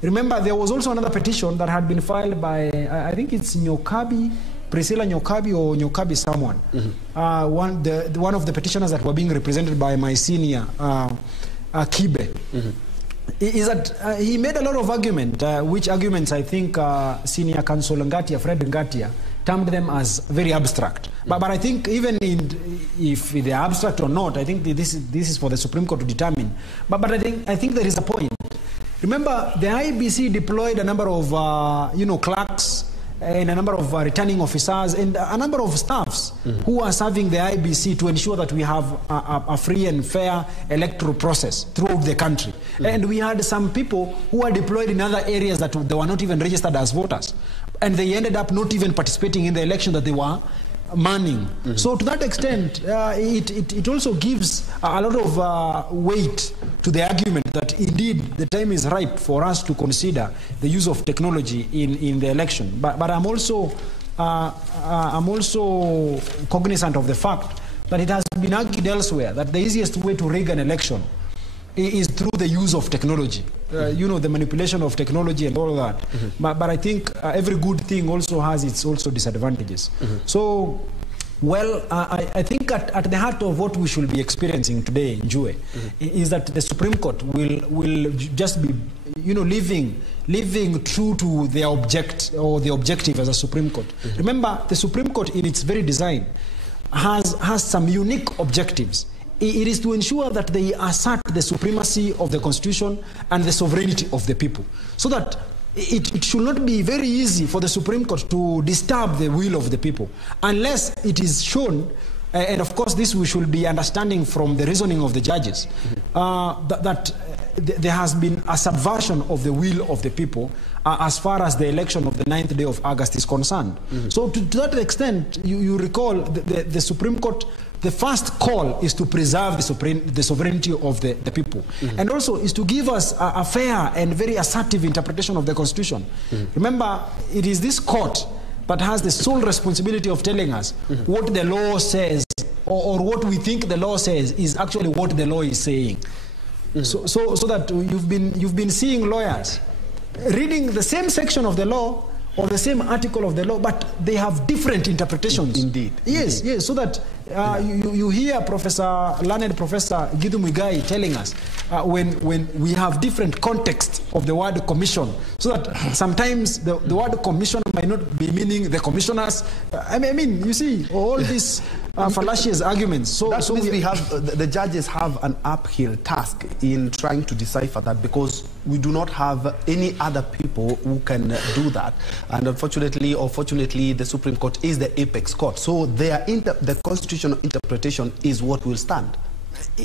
Remember, there was also another petition that had been filed by, I think it's Nyokabi, Priscilla Nyokabi or Nyokabi someone. One of the petitioners that were being represented by my senior, Kibe. is that he made a lot of argument, which arguments I think Senior Counsel Ngatia, Fred Ngatia, termed them as very abstract. But I think even if they are abstract or not, I think this is for the Supreme Court to determine. But I think there is a point. Remember, the IBC deployed a number of clerks and a number of returning officers and a number of staffs who are serving the IBC to ensure that we have a free and fair electoral process throughout the country. And we had some people who are deployed in other areas that they were not even registered as voters. And they ended up not even participating in the election that they were manning. So to that extent, it also gives a lot of weight to the argument that indeed the time is ripe for us to consider the use of technology in the election. But I'm also cognizant of the fact that it has been argued elsewhere that the easiest way to rig an election is through the use of technology. The manipulation of technology and all that. But I think every good thing also has its disadvantages. So, well, I think at the heart of what we should be experiencing today in Njue is that the Supreme Court will just be, living true to their objective as a Supreme Court. Remember, the Supreme Court in its very design has some unique objectives. It is to ensure that they assert the supremacy of the Constitution and the sovereignty of the people. So that it should not be very easy for the Supreme Court to disturb the will of the people unless it is shown, and of course this we should be understanding from the reasoning of the judges, that there has been a subversion of the will of the people as far as the election of the 9th day of August is concerned. So to that extent, you recall the Supreme Court, the first call is to preserve the sovereignty of the people. And also is to give us a fair and very assertive interpretation of the Constitution. Remember, it is this court that has the sole responsibility of telling us what the law says, or what we think the law says is actually what the law is saying. So that you've been seeing lawyers reading the same section of the law or the same article of the law, but they have different interpretations. Indeed. Yes, yes. So that you hear learned Professor Githu Muigai telling us when we have different context of the word commission, so that sometimes the word commission might not be meaning the commissioners. I mean, you see, all these fallacious arguments. So we have the judges have an uphill task in trying to decipher that, because we do not have any other people who can do that. And unfortunately or fortunately, the Supreme Court is the apex court. So the constitutional interpretation is what will stand.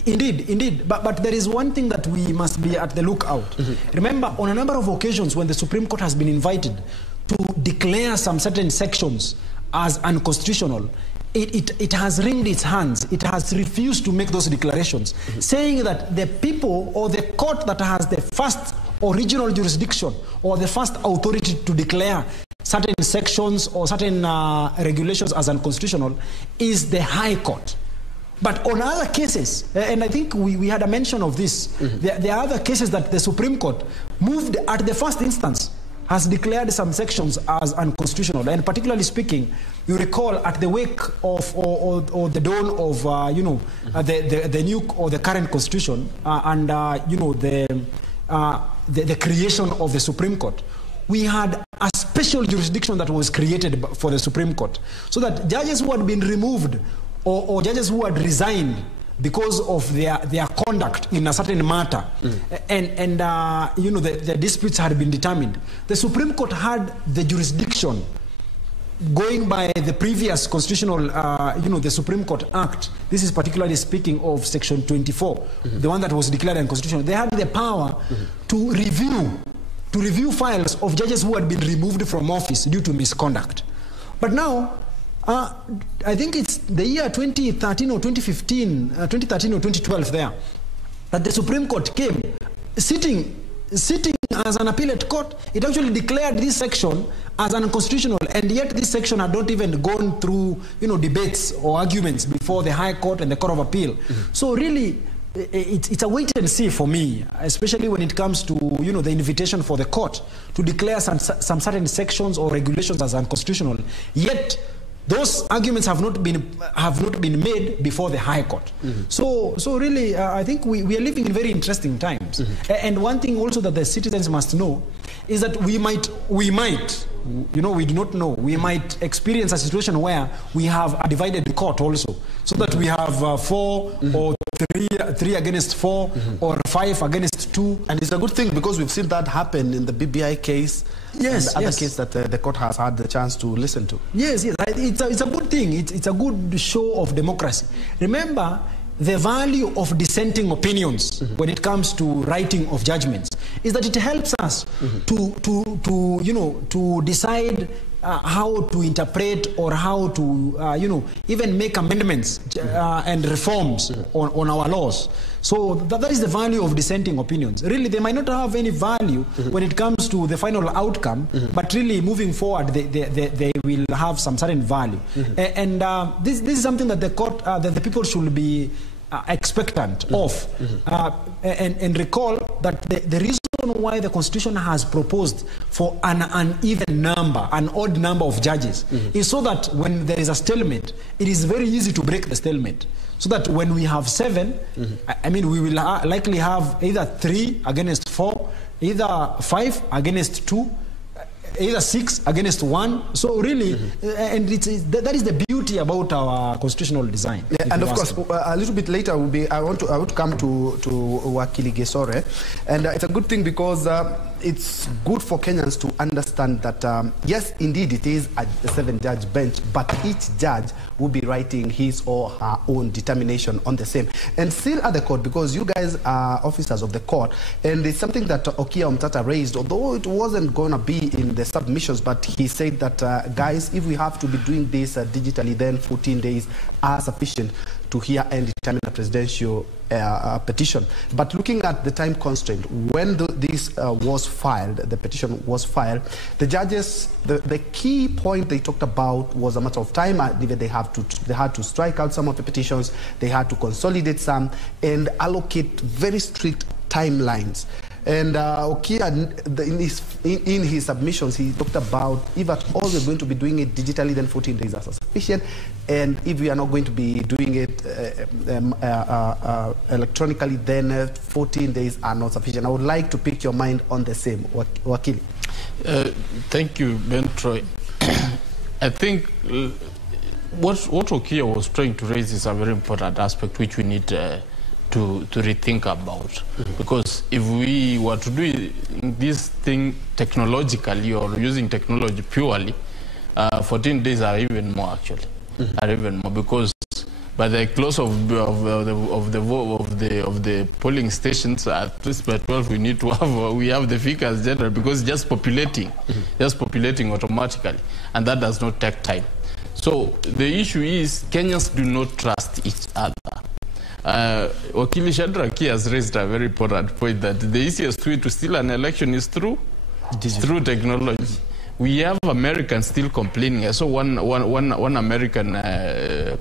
Indeed. But there is one thing that we must be at the lookout. Remember, on a number of occasions when the Supreme Court has been invited to declare some certain sections as unconstitutional, it has wringed its hands. It has refused to make those declarations, saying that the people or the court that has the first original jurisdiction or the first authority to declare certain sections or certain regulations as unconstitutional is the High Court. But on other cases, and I think we had a mention of this, there are other cases that the Supreme Court moved at the first instance, has declared some sections as unconstitutional. And particularly speaking, you recall at the wake of or the dawn of the new or the current constitution and the creation of the Supreme Court, we had a special jurisdiction that was created for the Supreme Court, so that judges who had been removed or judges who had resigned because of their conduct in a certain matter, and the disputes had been determined, the Supreme Court had the jurisdiction, going by the previous constitutional, the Supreme Court Act. This is particularly speaking of Section 24, the one that was declared unconstitutional. They had the power to review files of judges who had been removed from office due to misconduct. But now, I think it's the year 2013 or 2015, 2013 or 2012 there, that the Supreme Court came, sitting as an appellate court. It actually declared this section as unconstitutional, and yet this section had not even gone through, debates or arguments before the High Court and the Court of Appeal. So really, it's a wait and see for me, especially when it comes to the invitation for the court to declare some certain sections or regulations as unconstitutional. Yet those arguments have not been made before the High Court. So really, I think we are living in very interesting times. And one thing also that the citizens must know is that we might, you know, we do not know, we might experience a situation where we have a divided court also, so that we have 4 or 3 against 4 or 5 against 2. And it's a good thing because we've seen that happen in the BBI case. Yes, and the other case that the court has had the chance to listen to. Yes, it's a good thing. It's a good show of democracy. Remember, the value of dissenting opinions when it comes to writing of judgments is that it helps us to decide how to interpret or how to even make amendments and reforms on our laws. So that is the value of dissenting opinions. Really, they might not have any value when it comes to the final outcome, but really moving forward, they will have some certain value. And this is something that the court, that the people should be expectant of, and recall that the reason why the Constitution has proposed for an uneven number, an odd number of judges, is so that when there is a stalemate, it is very easy to break the stalemate. So that when we have 7, I mean, we will likely have either 3 against 4, either 5 against 2, either 6 against 1. So really, and that is the beauty about our constitutional design. Yeah, and of course, a little bit later I would come to Wakili Gesore, and it's a good thing because it's good for Kenyans to understand that yes, indeed, it is a 7-judge bench, but each judge will be writing his or her own determination on the same. And still at the court, because you guys are officers of the court, and it's something that Okia Omtata raised, although it wasn't going to be in the submissions, but he said that, guys, if we have to be doing this digitally, then 14 days are sufficient to hear and determine a presidential petition. But looking at the time constraint, when this was filed, the petition was filed, the judges, the key point they talked about was a matter of time. They had to strike out some of the petitions, they had to consolidate some, and allocate very strict timelines. And Okia, in his submissions, he talked about if at all we're going to be doing it digitally, then 14 days are sufficient. And if we are not going to be doing it electronically, then 14 days are not sufficient. I would like to pick your mind on the same. Wakili. Thank you, Ben Troy. I think what Okia was trying to raise is a very important aspect which we need to rethink about, because if we were to do this thing technologically or using technology purely, 14 days are even more actually, are even more, because by the close of the polling stations, at least by 12 we have the figures general, because just populating automatically, and that does not take time. So the issue is Kenyans do not trust each other. Wakili Shadraki has raised a very important point that the easiest way to steal an election is through technology. We have Americans still complaining. I saw one American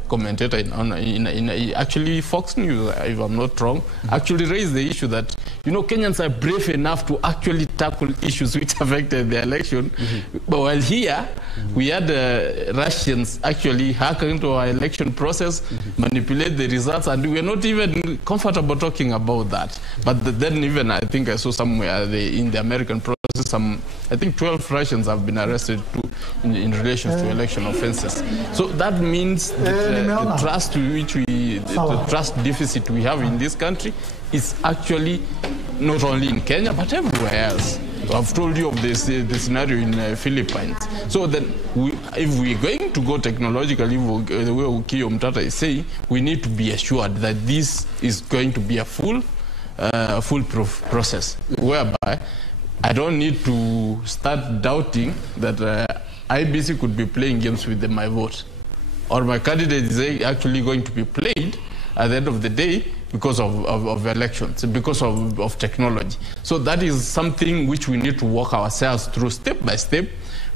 commentator in actually Fox News, if I'm not wrong, actually raised the issue that, you know, Kenyans are brave enough to actually tackle issues which affected the election. But while here, we had Russians actually hack into our election process, manipulate the results, and we're not even comfortable talking about that. But then even I think I saw somewhere in the American process, I think 12 Russians have been arrested in relation to election offenses. So that means the trust the trust deficit we have in this country is actually not only in Kenya but everywhere else. I've told you of the scenario in Philippines. So then, if we're going to go technologically, the way Okia Omtata is saying, we need to be assured that this is going to be a foolproof process, whereby I don't need to start doubting that IBC could be playing games with my vote, or my candidate is actually going to be played at the end of the day because of elections, because of technology. So that is something which we need to walk ourselves through step by step,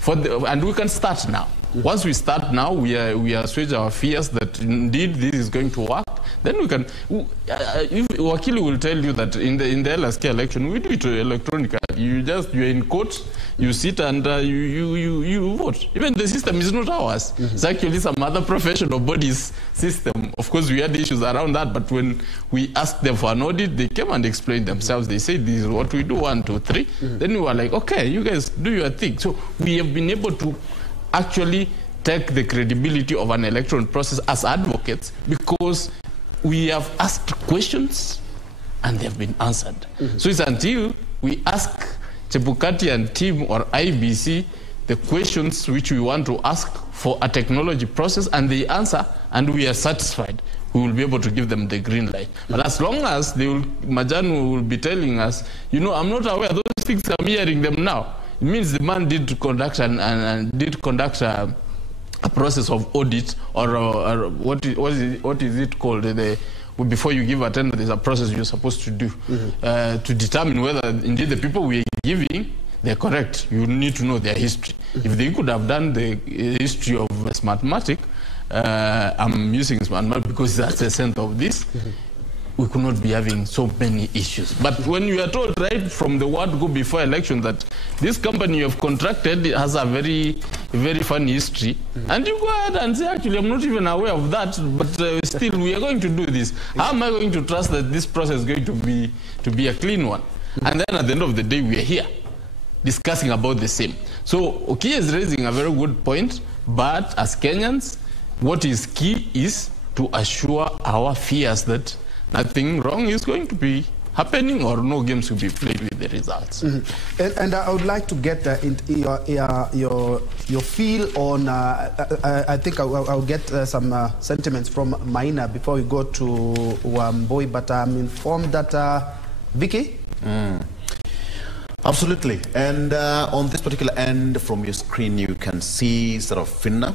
and we can start now. Once we start now, we assuage our fears that indeed this is going to work. Then we can. Wakili will tell you that in the LSK election, we do it electronically. You're in court, you sit and you vote. Even the system is not ours. It's actually some other professional body's system. Of course, we had issues around that, but when we asked them for an audit, they came and explained themselves. They said, this is what we do, 1, 2, 3. Then we were like, okay, you guys do your thing. So we have been able to actually take the credibility of an electoral process as advocates because we have asked questions and they have been answered. So it's until we ask Chebukati and team or IBC the questions which we want to ask for a technology process and they answer and we are satisfied, we will be able to give them the green light. But as long as Majanu will be telling us, you know, I'm not aware, those things I'm hearing them now. It means the man did conduct a process of audit or what is it called? Before you give a tender, there's a process you're supposed to do to determine whether indeed the people we are giving, they're correct. You need to know their history. If they could have done the history of Smartmatic, I'm using Smartmatic because that's the center of this, we could not be having so many issues. But when you are told right from the word go before election that this company you have contracted has a very funny history, and you go ahead and say, actually, I'm not even aware of that, but still we are going to do this. How am I going to trust that this process is going to be a clean one? And then at the end of the day, we are here discussing about the same. So Oki is raising a very good point, but as Kenyans, what is key is to assure our fears that nothing wrong is going to be happening or no games will be played with the results. And I would like to get your feel on, I think I'll get some sentiments from Maina before we go to Wamboi, but I'm informed that, Vicky? Absolutely. And on this particular end from your screen, you can see Serafina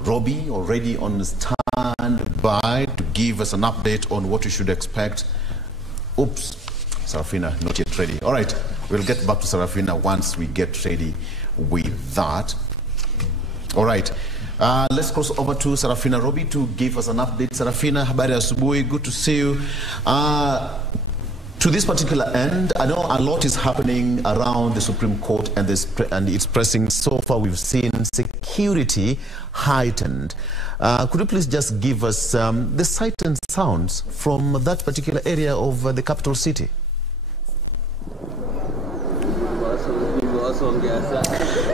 Robbie already on standby to give us an update on what you should expect. Oops, Serafina, not yet ready. All right, we'll get back to Serafina once we get ready with that. All right, let's cross over to Serafina Robbie to give us an update. Serafina, habari asubuhi, good to see you. To this particular end, I know a lot is happening around the Supreme Court and it's pressing. So far, we've seen security heightened. Could you please just give us the sight and sounds from that particular area of the capital city?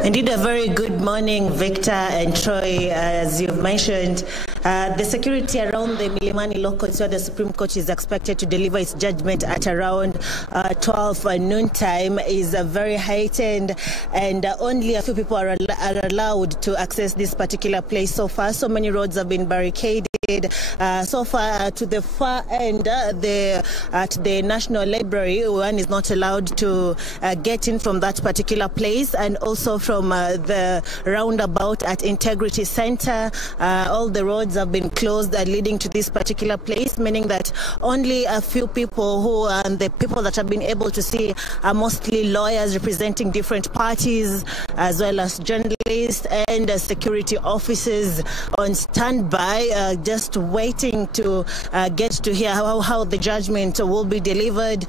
Indeed, a very good morning, Victor and Troy. As you've mentioned, the security around the Milimani Law Courts, where the Supreme Court is expected to deliver its judgment at around 12 noon time, is very heightened, and only a few people are allowed to access this particular place so far. So many roads have been barricaded. So far, to the far end, at the National Library, one is not allowed to get in from that particular place, and also from the roundabout at Integrity Center, all the roads have been closed leading to this particular place, meaning that only a few people the people that have been able to see are mostly lawyers representing different parties, as well as journalists and security officers on standby, just waiting to get to hear how the judgment will be delivered,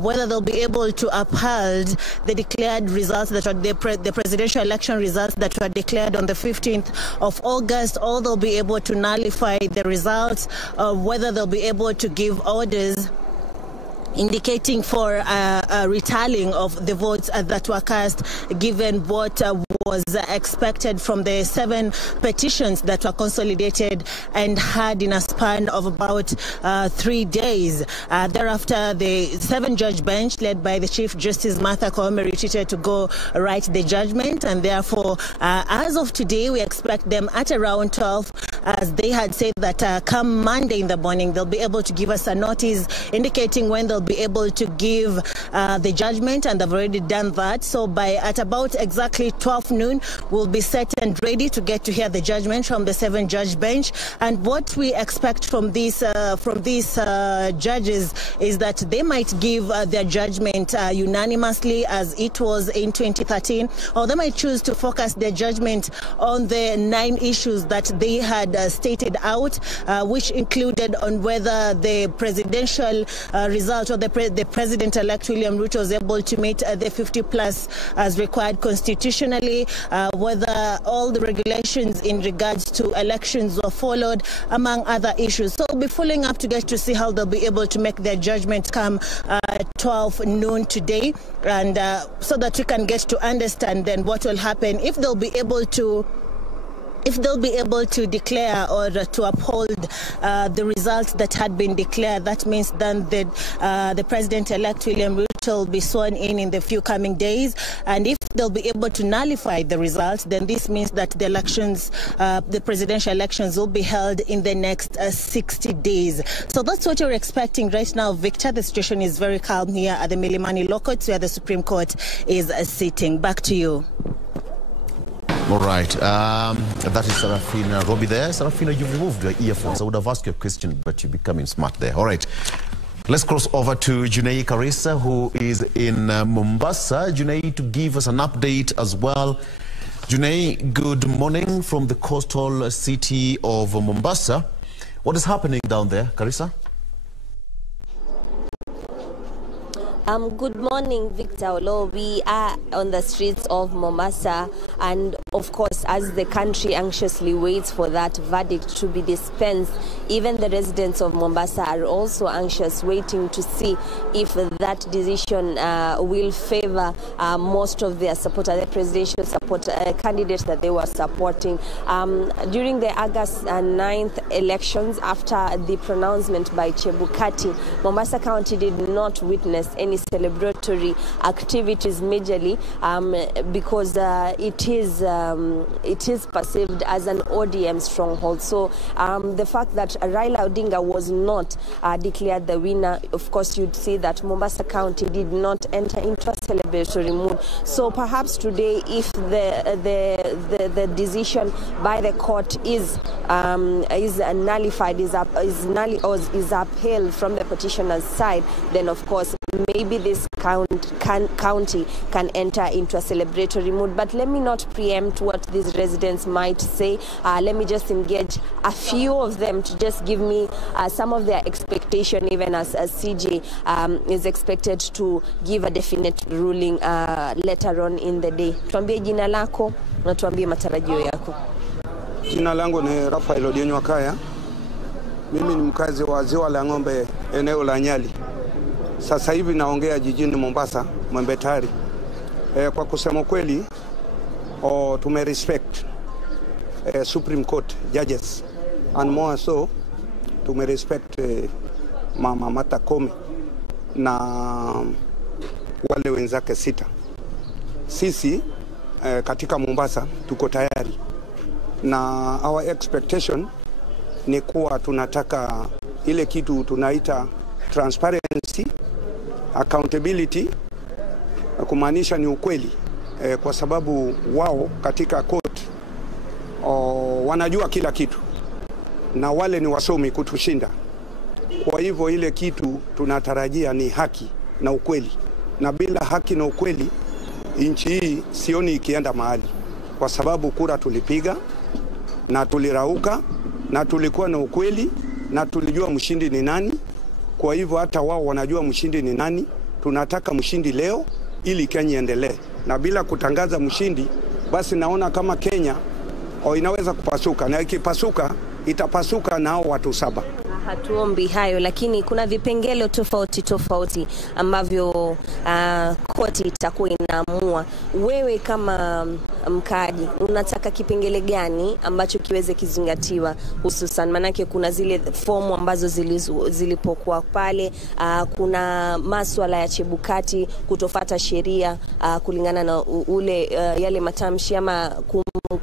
whether they'll be able to uphold the declared results that are the presidential election results that were declared on the 15th of August, or they'll be able to nullify the results, whether they'll be able to give orders indicating for a retallying of the votes that were cast, given what was expected from the 7 petitions that were consolidated and had in a span of about 3 days. Thereafter, the 7-judge bench led by the Chief Justice Martha Koome retreated to go write the judgment, and therefore, as of today, we expect them at around 12, as they had said that come Monday in the morning, they'll be able to give us a notice indicating when they'll they'll be able to give the judgment, and they've already done that. So at about exactly 12 noon, we'll be set and ready to get to hear the judgment from the 7-judge bench. And what we expect from these judges is that they might give their judgment unanimously, as it was in 2013, or they might choose to focus their judgment on the 9 issues that they had stated out, which included on whether the presidential result or the President-elect William Ruto was able to meet the 50+ as required constitutionally, whether all the regulations in regards to elections were followed, among other issues. So we'll be following up to get to see how they'll be able to make their judgment come 12 noon today, and so that we can get to understand then what will happen, if they'll be able to declare or to uphold the results that had been declared. That means then that the President-elect William Ruto will be sworn in the few coming days. And if they'll be able to nullify the results, then this means that the elections, the presidential elections, will be held in the next 60 days. So that's what you're expecting right now, Victor. The situation is very calm here at the Milimani Law Court, where the Supreme Court is sitting. Back to you. All right. That is Sarafina Robbie there. Sarafina, you've removed your earphones. I would have asked you a question, but you're becoming smart there. All right. Let's cross over to Junei Karisa, who is in Mombasa. Junei, to give us an update as well. Junei, good morning from the coastal city of Mombasa. What is happening down there, Karisa? Good morning, Victor Olo. We are on the streets of Mombasa, and of course, as the country anxiously waits for that verdict to be dispensed, even the residents of Mombasa are also anxious, waiting to see if that decision will favor most of their supporters, the presidential candidates that they were supporting. During the August 9th elections, after the pronouncement by Chebukati, Mombasa County did not witness any celebratory activities majorly, because it is perceived as an ODM stronghold. So the fact that Raila Odinga was not declared the winner, of course you'd see that Mombasa County did not enter into a celebratory mood. So perhaps today, if the decision by the court is nullified, is upheld from the petitioner's side, then of course maybe this county can enter into a celebratory mood. But let me not preempt what these residents might say. Let me just engage a few of them to just give me some of their expectation, even as CJ is expected to give a definite ruling later on in the day. Tuambie jina lako na tuambie matarajio yako. Jina langu ni Rafael Odinga Kaya. Mimi ni mkazi wa Ziwa la Ng'ombe, eneo la Nyali. Sasa hivi naongea jijini Mombasa, Mwembetari. Kwa kusema kweli, tumerespect Supreme Court judges, and more so tumerespect Mama Martha Koome na wale wenzake 6. Sisi katika Mombasa tuko tayari, na our expectation ni kuwa tunataka ile kitu tunaita transparency, accountability, kumaanisha ni ukweli, kwa sababu wao katika court wanajua kila kitu, na wale ni wasomi kutushinda. Kwa hivyo ile kitu tunatarajia ni haki na ukweli, na bila haki na ukweli nchi hii sioni ikienda mahali, kwa sababu kura tulipiga na tulirauka na tulikuwa na ukweli na tulijua mshindi ni nani. Kwa hivyo hata wao wanajua mshindi ni nani. Tunataka mshindi leo ili Kenya iendelee, na bila kutangaza mshindi basi naona kama Kenya inaweza kupasuka, na ikipasuka itapasuka nao watu 7. Hatuombi hayo, lakini kuna vipengele tofauti ambavyo koti itakuwa inaamua. Wewe kama mkaaji, unataka kipengele gani ambacho kiweze kizingatiwa hususan? Manake kuna zile fomu ambazo zilipokuwa pale, kuna maswala ya Chebukati kutofata sheria kulingana na yale matamshi ama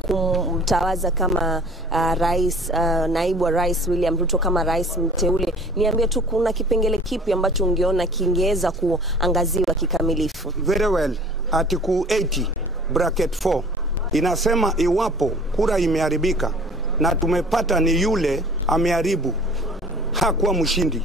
kumtawaza kama rais, naibu wa rais William Ruto kama rais mteule. Niambie tu, kuna kipengele kipi ambacho ungeona kingeweza kuangaziwa kikamilifu? Very well. Article 80 bracket 4 inasema iwapo kura imeharibika na tumepata ni yule ameharibu, hakuwa mshindi.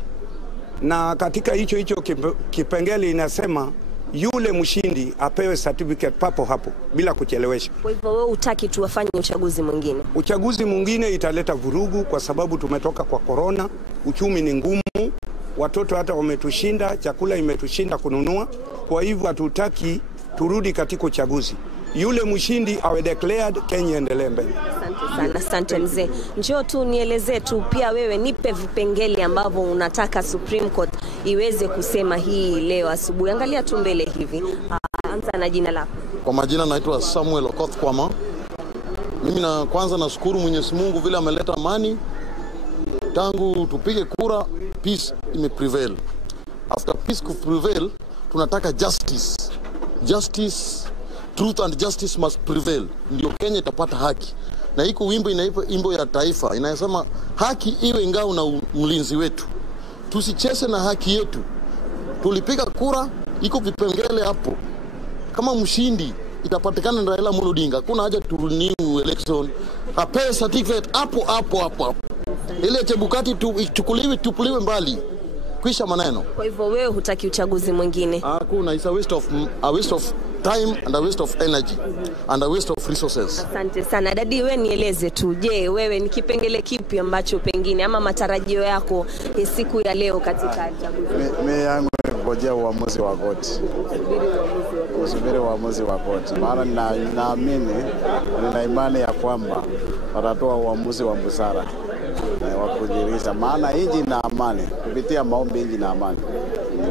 Na katika hicho kipengele inasema yule mshindi apewe certificate papo hapo bila kuchelewesha. Kwa hivyo wewe hutaki tuwafanye uchaguzi mwingine? Uchaguzi mwingine italeta vurugu kwa sababu tumetoka kwa corona, uchumi ni ngumu, watoto hata wametushinda, chakula imetushinda kununua. Kwa hivyo hatutaki turudi katika uchaguzi. Yule mshindi awe declared, Kenya endelee mbele. Asante sana, asante mzee. Njoo tu nielezee tu pia wewe, nipe vipengele ambavyo unataka Supreme Court iweze kusema hii leo asubuhi. Angalia tu mbele hivi. Anza na jina lako. Kwa majina naitwa Samuel Okoth Kwama. Mimi kwanza nashukuru Mwenyezi Mungu vile ameleta amani. Tangu tupige kura, peace imeprevail. After peace prevail, tunataka justice. Justice, truth and justice must prevail. Ndio Kenya itapata haki. Na iko wimbo ya taifa inasema haki iwe ngao na mlinzi wetu. Tusicheze na haki yetu. Tulipiga kura, iko vipengele hapo. Kama mshindi itapatikana na Raila Odinga, kuna haja tu renew election. Apewe certificate hapo. Ile Chebukati tupuliwe mbali. Kwisha maneno. Kwa hivyo wewe hutaki uchaguzi mwingine? Hakuna, it's a waste of time and a waste of energy and a waste of resources. Asante sana. Dadi, wewe nieleze tu, je, wewe ni kipengele kipi ambacho pengine ama matarajio yako siku ya leo katika uchaguzi? Mimi yangu ngojea uamuzi wa koti. Kusubiri uamuzi wa koti. Maana ninaamini, nina imani ya kwamba watatoa uamuzi wa busara wa kujiridhisha. Maana nchi na amani, kupitia maombi nchi na amani.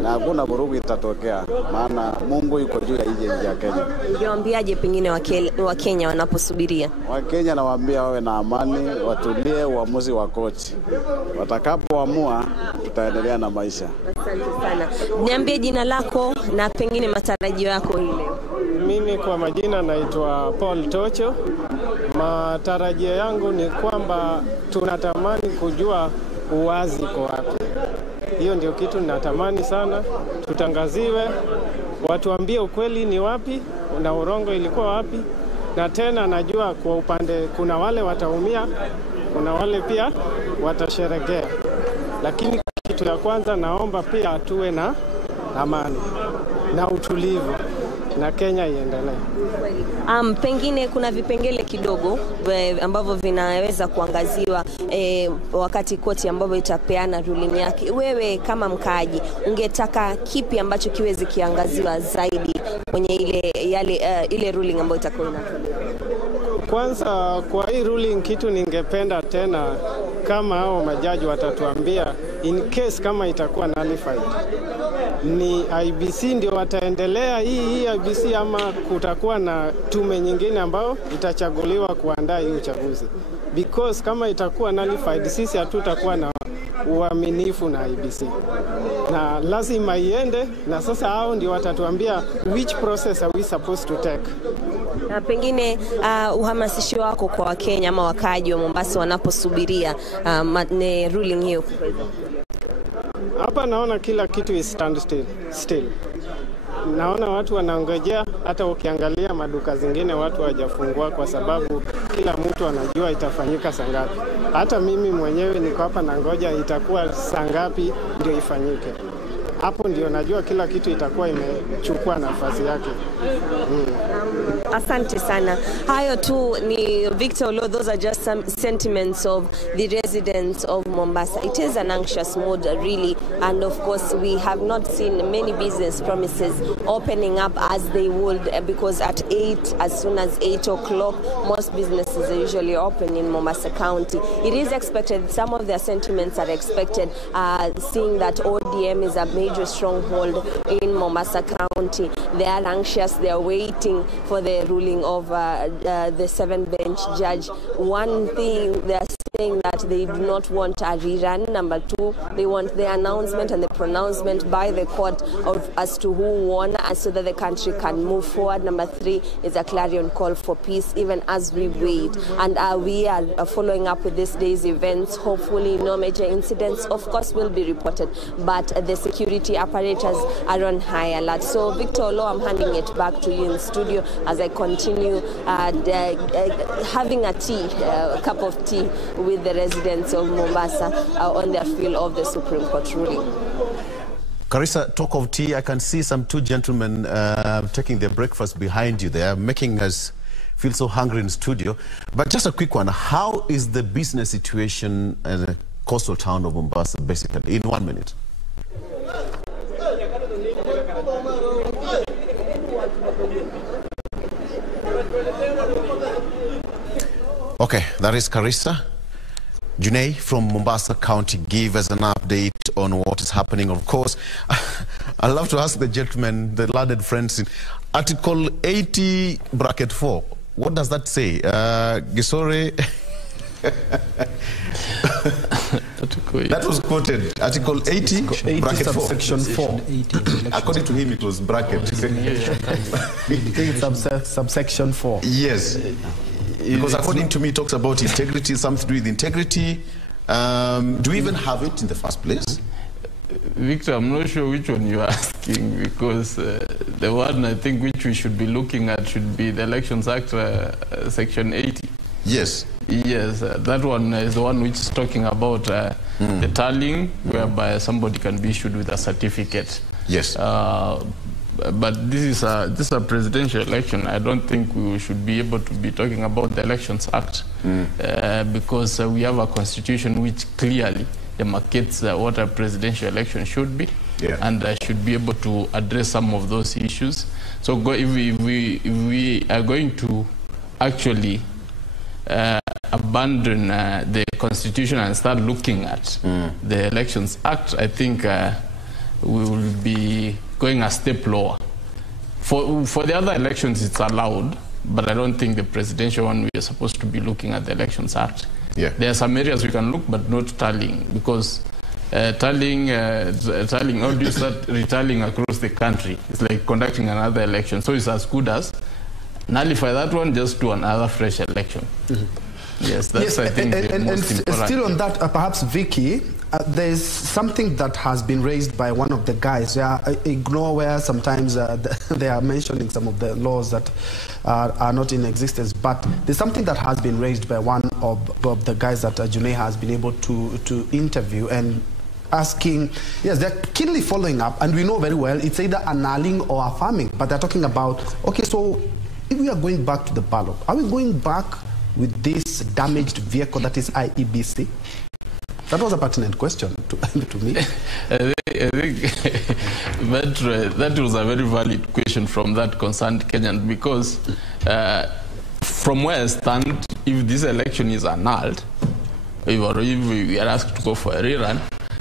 Na hakuna vurugu itatokea, maana Mungu yuko juu ya nchi ya Kenya. Ungewaambiaje pengine wa Kenya wanaposubiria? Wa Kenya nawaambia wawe na amani, watulie uamuzi wa koti. Watakapoamua tutaendelea na maisha. Asante sana. Niambie jina lako na pengine matarajio yako hii leo. Mimi kwa majina naitwa Paul Tocho. Matarajio yangu ni kwamba tunatamani kujua uwazi kwa wapi. Hiyo ndio kitu ninatamani sana, tutangaziwe, watuambie ukweli ni wapi na urongo ilikuwa wapi. Na tena najua kwa upande kuna wale wataumia, kuna wale pia watasherekea. Lakini kitu ya kwanza naomba pia tuwe na amani na utulivu na Kenya iendelee. Pengine kuna vipengele kidogo ambavyo vinaweza kuangaziwa wakati koti ambayo itapeana ruling yake. Wewe kama mkaaji ungetaka kipi ambacho kiweze kiangaziwa zaidi kwenye ile ruling ambayo itakuwa inatolewa? Kwanza kwa hii ruling kitu ningependa tena kama hao majaji watatuambia in case kama itakuwa nullified, ni IBC ndio wataendelea hii IBC ama kutakuwa na tume nyingine ambayo itachaguliwa kuandaa hii uchaguzi? Because kama itakuwa nullified, sisi hatutakuwa na uaminifu na IBC. Na lazima iende, na sasa hao ndio watatuambia which process are we supposed to take. Na pengine uhamasisho wako kwa Wakenya ama wakaaji wa Mombasa wanaposubiria ruling hiyo? Hapa naona kila kitu is stand still. Naona watu wanaongojea, hata ukiangalia maduka zingine watu hawajafungua kwa sababu kila mtu anajua itafanyika saa ngapi. Hata mimi mwenyewe niko hapa na ngoja itakuwa saa ngapi ndio ifanyike. Hapo ndio najua kila kitu itakuwa imechukua nafasi yake. Asante sana. Hayo tu ni Victor Olo. Those are just some sentiments of the residents of Mombasa. It is an anxious mood really, and of course we have not seen many business premises opening up as they would, because at 8, as soon as 8 o'clock, most businesses are usually open in Mombasa County. It is expected, some of their sentiments are expected, seeing that ODM is a major stronghold in Mombasa County. They are anxious. They are waiting for the ruling of the 7-bench judge. One thing they are saying that they do not want a rerun. Number two, they want the announcement and the pronouncement by the court as to who won, so that the country can move forward. Number three is a clarion call for peace, even as we wait. And we are following up with this day's events. Hopefully no major incidents, of course, will be reported, but the security apparatus are on high alert. So Victor Olo, I'm handing it back to you in the studio as I continue having a cup of tea with the residents of Mombasa on their feel of the Supreme Court ruling. Carissa, talk of tea. I can see some two gentlemen taking their breakfast behind you there, making us feel so hungry in the studio. But just a quick one. How is the business situation in the coastal town of Mombasa, basically, in 1 minute? Okay, that is Carissa. Junei from Mombasa County, give us an update on what is happening. Of course, I'd love to ask the gentleman, the learned friends, in Article 80, bracket 4. What does that say? Gisore? That was quoted. Article 80, bracket 4. Subsection 4. According to him, it was bracket. It's subsection 4. Yes. Because according to me, it talks about integrity, something to do with integrity. Do we even have it in the first place? Victor, I'm not sure which one you're asking, because the one I think which we should be looking at should be the Elections Act, Section 80. Yes. Yes, that one is the one which is talking about the tallying, whereby somebody can be issued with a certificate. Yes. But this is a presidential election. I don't think we should be able to be talking about the Elections Act because we have a constitution which clearly demarcates what a presidential election should be, and should be able to address some of those issues. So if we are going to actually abandon the constitution and start looking at the Elections Act, I think we will be going a step lower. For the other elections, it's allowed, but I don't think the presidential one, we are supposed to be looking at the Elections Act. Yeah. There are some areas we can look, but not tallying, because tallying, how do you start retallying across the country? It's like conducting another election. So it's as good as nullify that one, just do another fresh election. Yes, that's, I think, the most important. Still on that, perhaps, Vicky, there's something that has been raised by one of the guys. Ignore where sometimes they are mentioning some of the laws that are not in existence, but there's something that has been raised by one of the guys that Junei has been able to interview, and asking, yes, they're keenly following up, and we know very well it's either annulling or affirming, but they're talking about, okay, so if we are going back to the ballot, are we going back with this damaged vehicle that is IEBC? That was a pertinent question to me. I think that was a very valid question from that concerned Kenyan, because from where I stand, if this election is annulled, or if we are asked to go for a rerun,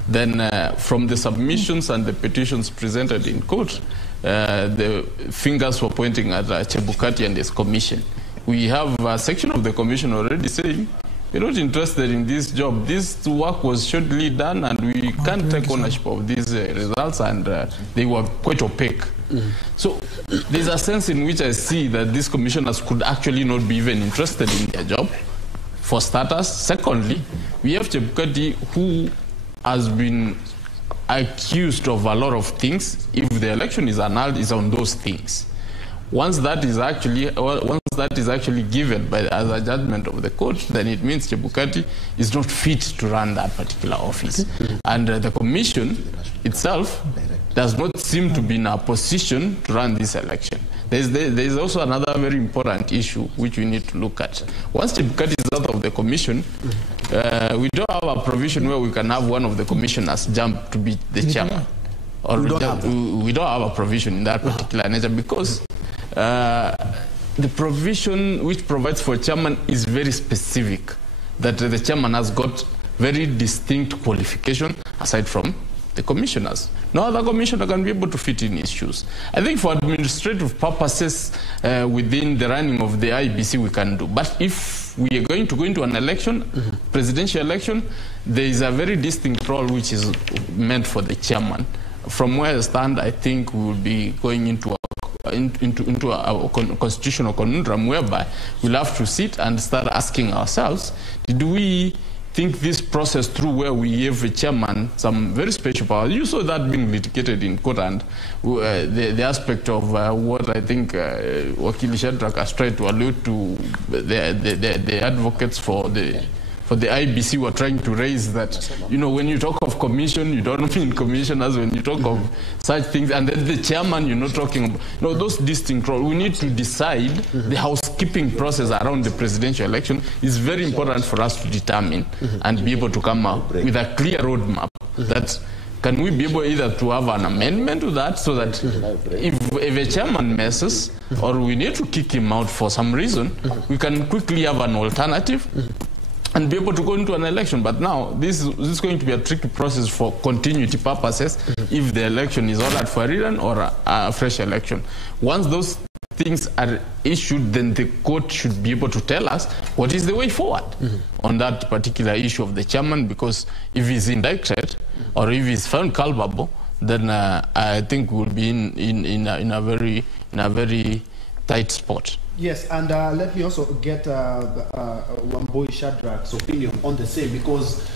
then from the submissions and the petitions presented in court, the fingers were pointing at Chebukati and his commission. We have a section of the commission already saying, we're not interested in this job. This work was shoddily done, and we can't take ownership of these results, and they were quite opaque. So there's a sense in which I see that these commissioners could actually not be even interested in their job, for starters. Secondly, we have Chebukati, who has been accused of a lot of things. If the election is annulled, is on those things. Once that is actually given as a judgment of the court, then it means Chebukati is not fit to run that particular office. And the commission itself does not seem to be in a position to run this election. There's also another very important issue which we need to look at. Once Chebukati is out of the commission, we don't have a provision where we can have one of the commissioners jump to be the chairman. Or we don't have a provision in that particular nature, because the provision which provides for chairman is very specific, that the chairman has got very distinct qualification aside from the commissioners. no other commissioner can be able to fit in his shoes. I think for administrative purposes within the running of the IBC we can do. But if we are going to go into an election, presidential election, there is a very distinct role which is meant for the chairman. From where I stand, I think we will be going into a constitutional conundrum whereby we'll have to sit and start asking ourselves, did we think this process through where we gave a chairman some very special power? You saw that being litigated in court, and the aspect of what I think Wakili Shadrack has tried to allude to, the advocates for the IBC were trying to raise that, you know, when you talk of commission, you don't mean commissioners. When you talk of such things, and then the chairman, you're not talking about, no, those distinct roles. We need to decide the housekeeping process around the presidential election is very important for us to determine and be able to come up with a clear roadmap that can we be able either to have an amendment to that so that if a chairman messes or we need to kick him out for some reason, we can quickly have an alternative and be able to go into an election. But now, this is going to be a tricky process for continuity purposes if the election is ordered for a rerun or a fresh election. Once those things are issued, then the court should be able to tell us what is the way forward on that particular issue of the chairman, because if he's indicted or if he's found culpable, then I think we'll be in a very tight spot. Yes, and let me also get Wambui Shadrack's opinion on the same, because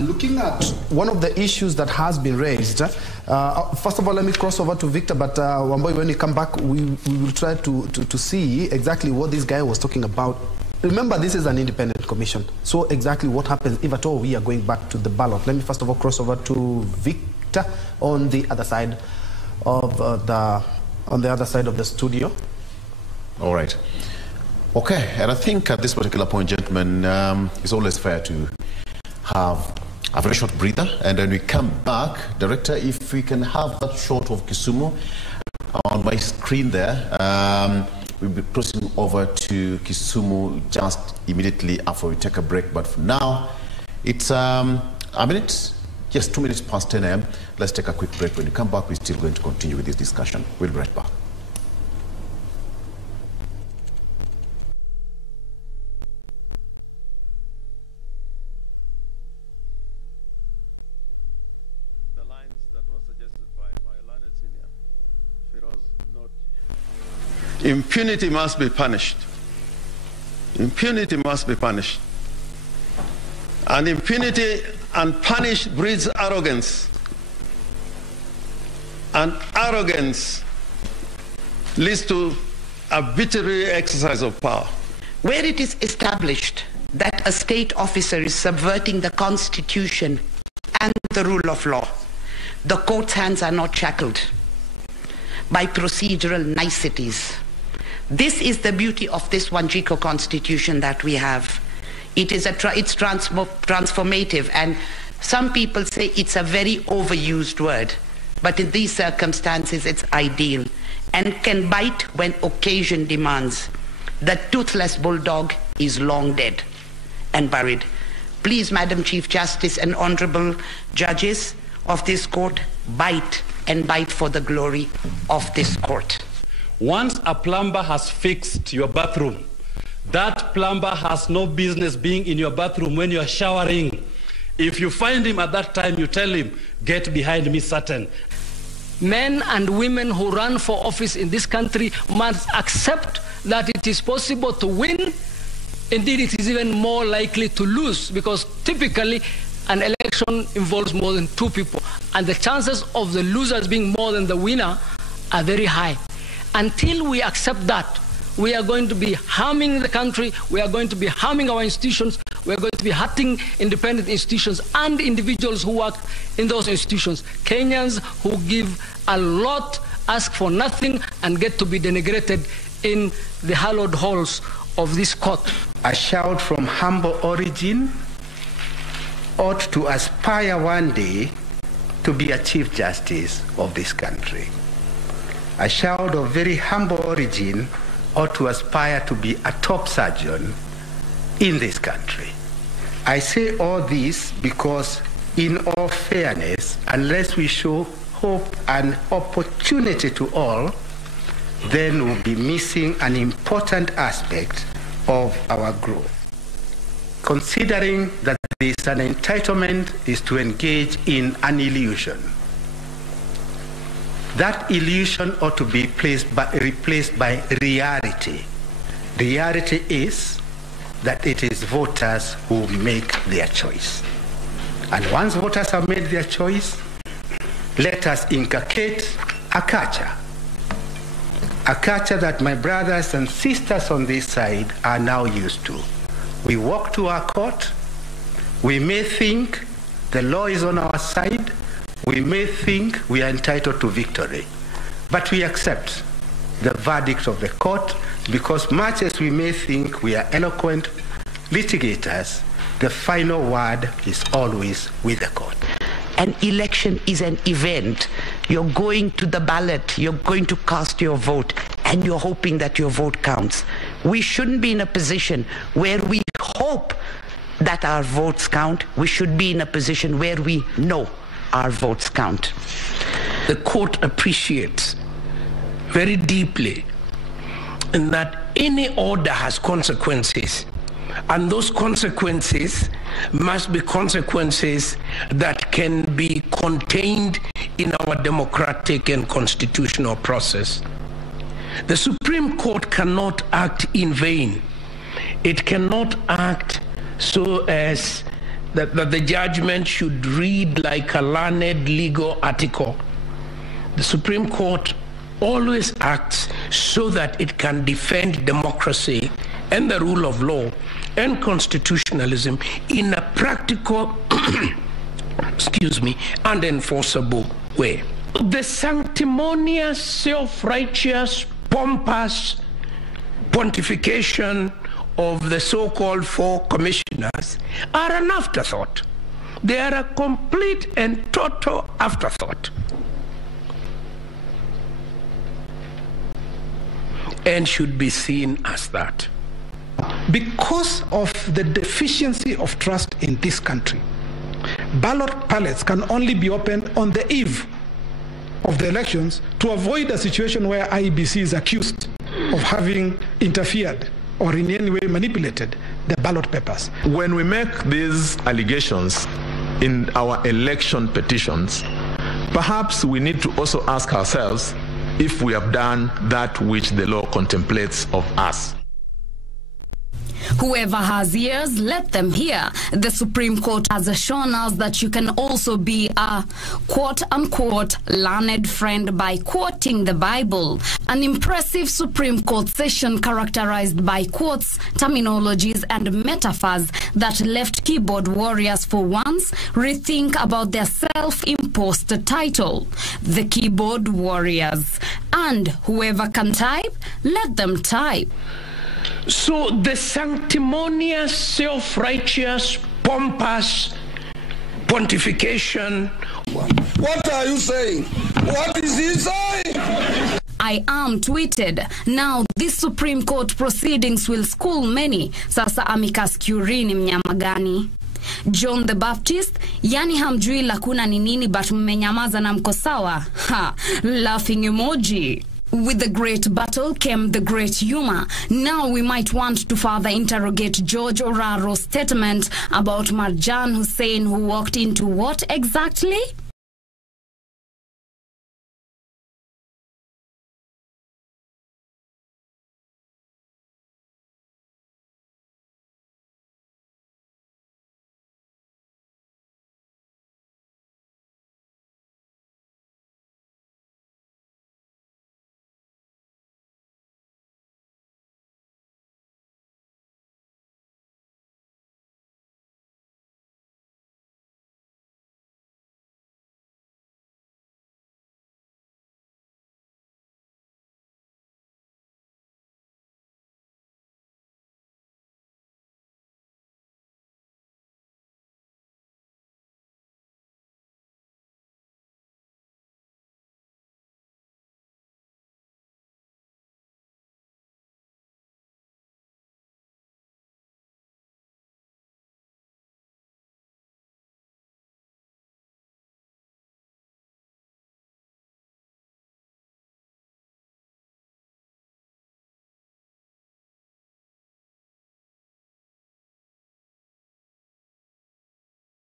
looking at one of the issues that has been raised, first of all, let me cross over to Victor, but Wambui, when you come back, we will try to see exactly what this guy was talking about. Remember, this is an independent commission, so exactly what happens if at all we are going back to the ballot. Let me first of all cross over to Victor on the other side of the studio. All right. Okay, and I think at this particular point, gentlemen, it's always fair to have a very short breather, and then we come back. Director, if we can have that shot of Kisumu on my screen there, we'll be crossing over to Kisumu just immediately after we take a break. But for now, it's a minute, just 2 minutes past 10 a.m. Let's take a quick break. When you come back, we're still going to continue with this discussion. We'll be right back. Impunity must be punished. Impunity must be punished. And impunity unpunished breeds arrogance. And arrogance leads to arbitrary exercise of power. Where it is established that a state officer is subverting the Constitution and the rule of law, the court's hands are not shackled by procedural niceties. This is the beauty of this Wanjico Constitution that we have. It's transformative, and some people say it's a very overused word, but in these circumstances it's ideal and can bite when occasion demands. The toothless bulldog is long dead and buried. Please, Madam Chief Justice and honorable judges of this court, bite and bite for the glory of this court. Once a plumber has fixed your bathroom, that plumber has no business being in your bathroom when you're showering. If you find him at that time, you tell him, get behind me, Satan. Men and women who run for office in this country must accept that it is possible to win. Indeed, it is even more likely to lose, because typically an election involves more than two people, and the chances of the losers being more than the winner are very high. Until we accept that, we are going to be harming the country, we are going to be harming our institutions, we are going to be hurting independent institutions and individuals who work in those institutions. Kenyans who give a lot, ask for nothing, and get to be denigrated in the hallowed halls of this court. A shout from humble origin ought to aspire one day to be a Chief Justice of this country. A child of very humble origin ought to aspire to be a top surgeon in this country. I say all this because in all fairness, unless we show hope and opportunity to all, then we'll be missing an important aspect of our growth. Considering that there is an entitlement is to engage in an illusion. That illusion ought to be replaced by reality. Reality is that it is voters who make their choice. And once voters have made their choice, let us inculcate a culture that my brothers and sisters on this side are now used to. We walk to our court, we may think the law is on our side, we may think we are entitled to victory, but we accept the verdict of the court because much as we may think we are eloquent litigators, the final word is always with the court. An election is an event. You're going to the ballot, you're going to cast your vote, and you're hoping that your vote counts. We shouldn't be in a position where we hope that our votes count. We should be in a position where we know our votes count. The court appreciates very deeply in that any order has consequences, and those consequences must be consequences that can be contained in our democratic and constitutional process. The Supreme Court cannot act in vain. It cannot act so as that the judgment should read like a learned legal article. The Supreme Court always acts so that it can defend democracy and the rule of law and constitutionalism in a practical and enforceable way. The sanctimonious, self-righteous, pompous pontification of the so-called four commissioners are an afterthought. They are a complete and total afterthought, and should be seen as that. Because of the deficiency of trust in this country, ballot ballots can only be opened on the eve of the elections to avoid a situation where IEBC is accused of having interfered or in any way manipulated the ballot papers. When we make these allegations in our election petitions, perhaps we need to also ask ourselves if we have done that which the law contemplates of us. Whoever has ears, let them hear. The Supreme Court has shown us that you can also be a quote-unquote learned friend by quoting the Bible. An impressive Supreme Court session characterized by quotes, terminologies, and metaphors that left keyboard warriors for once rethink about their self-imposed title, the Keyboard Warriors. And whoever can type, let them type. So the sanctimonious, self-righteous, pompous pontification. What are you saying? What is he saying? I am tweeted. Now this Supreme Court proceedings will school many. Sasa amikas curini mnyama gani? John the Baptist, yani hamjui lakuna ni nini but mmenyamaza na mko sawa. Ha, laughing emoji. With the great battle came the great humor. Now we might want to further interrogate George Oraro's statement about Marjan Hussein, who walked into what exactly?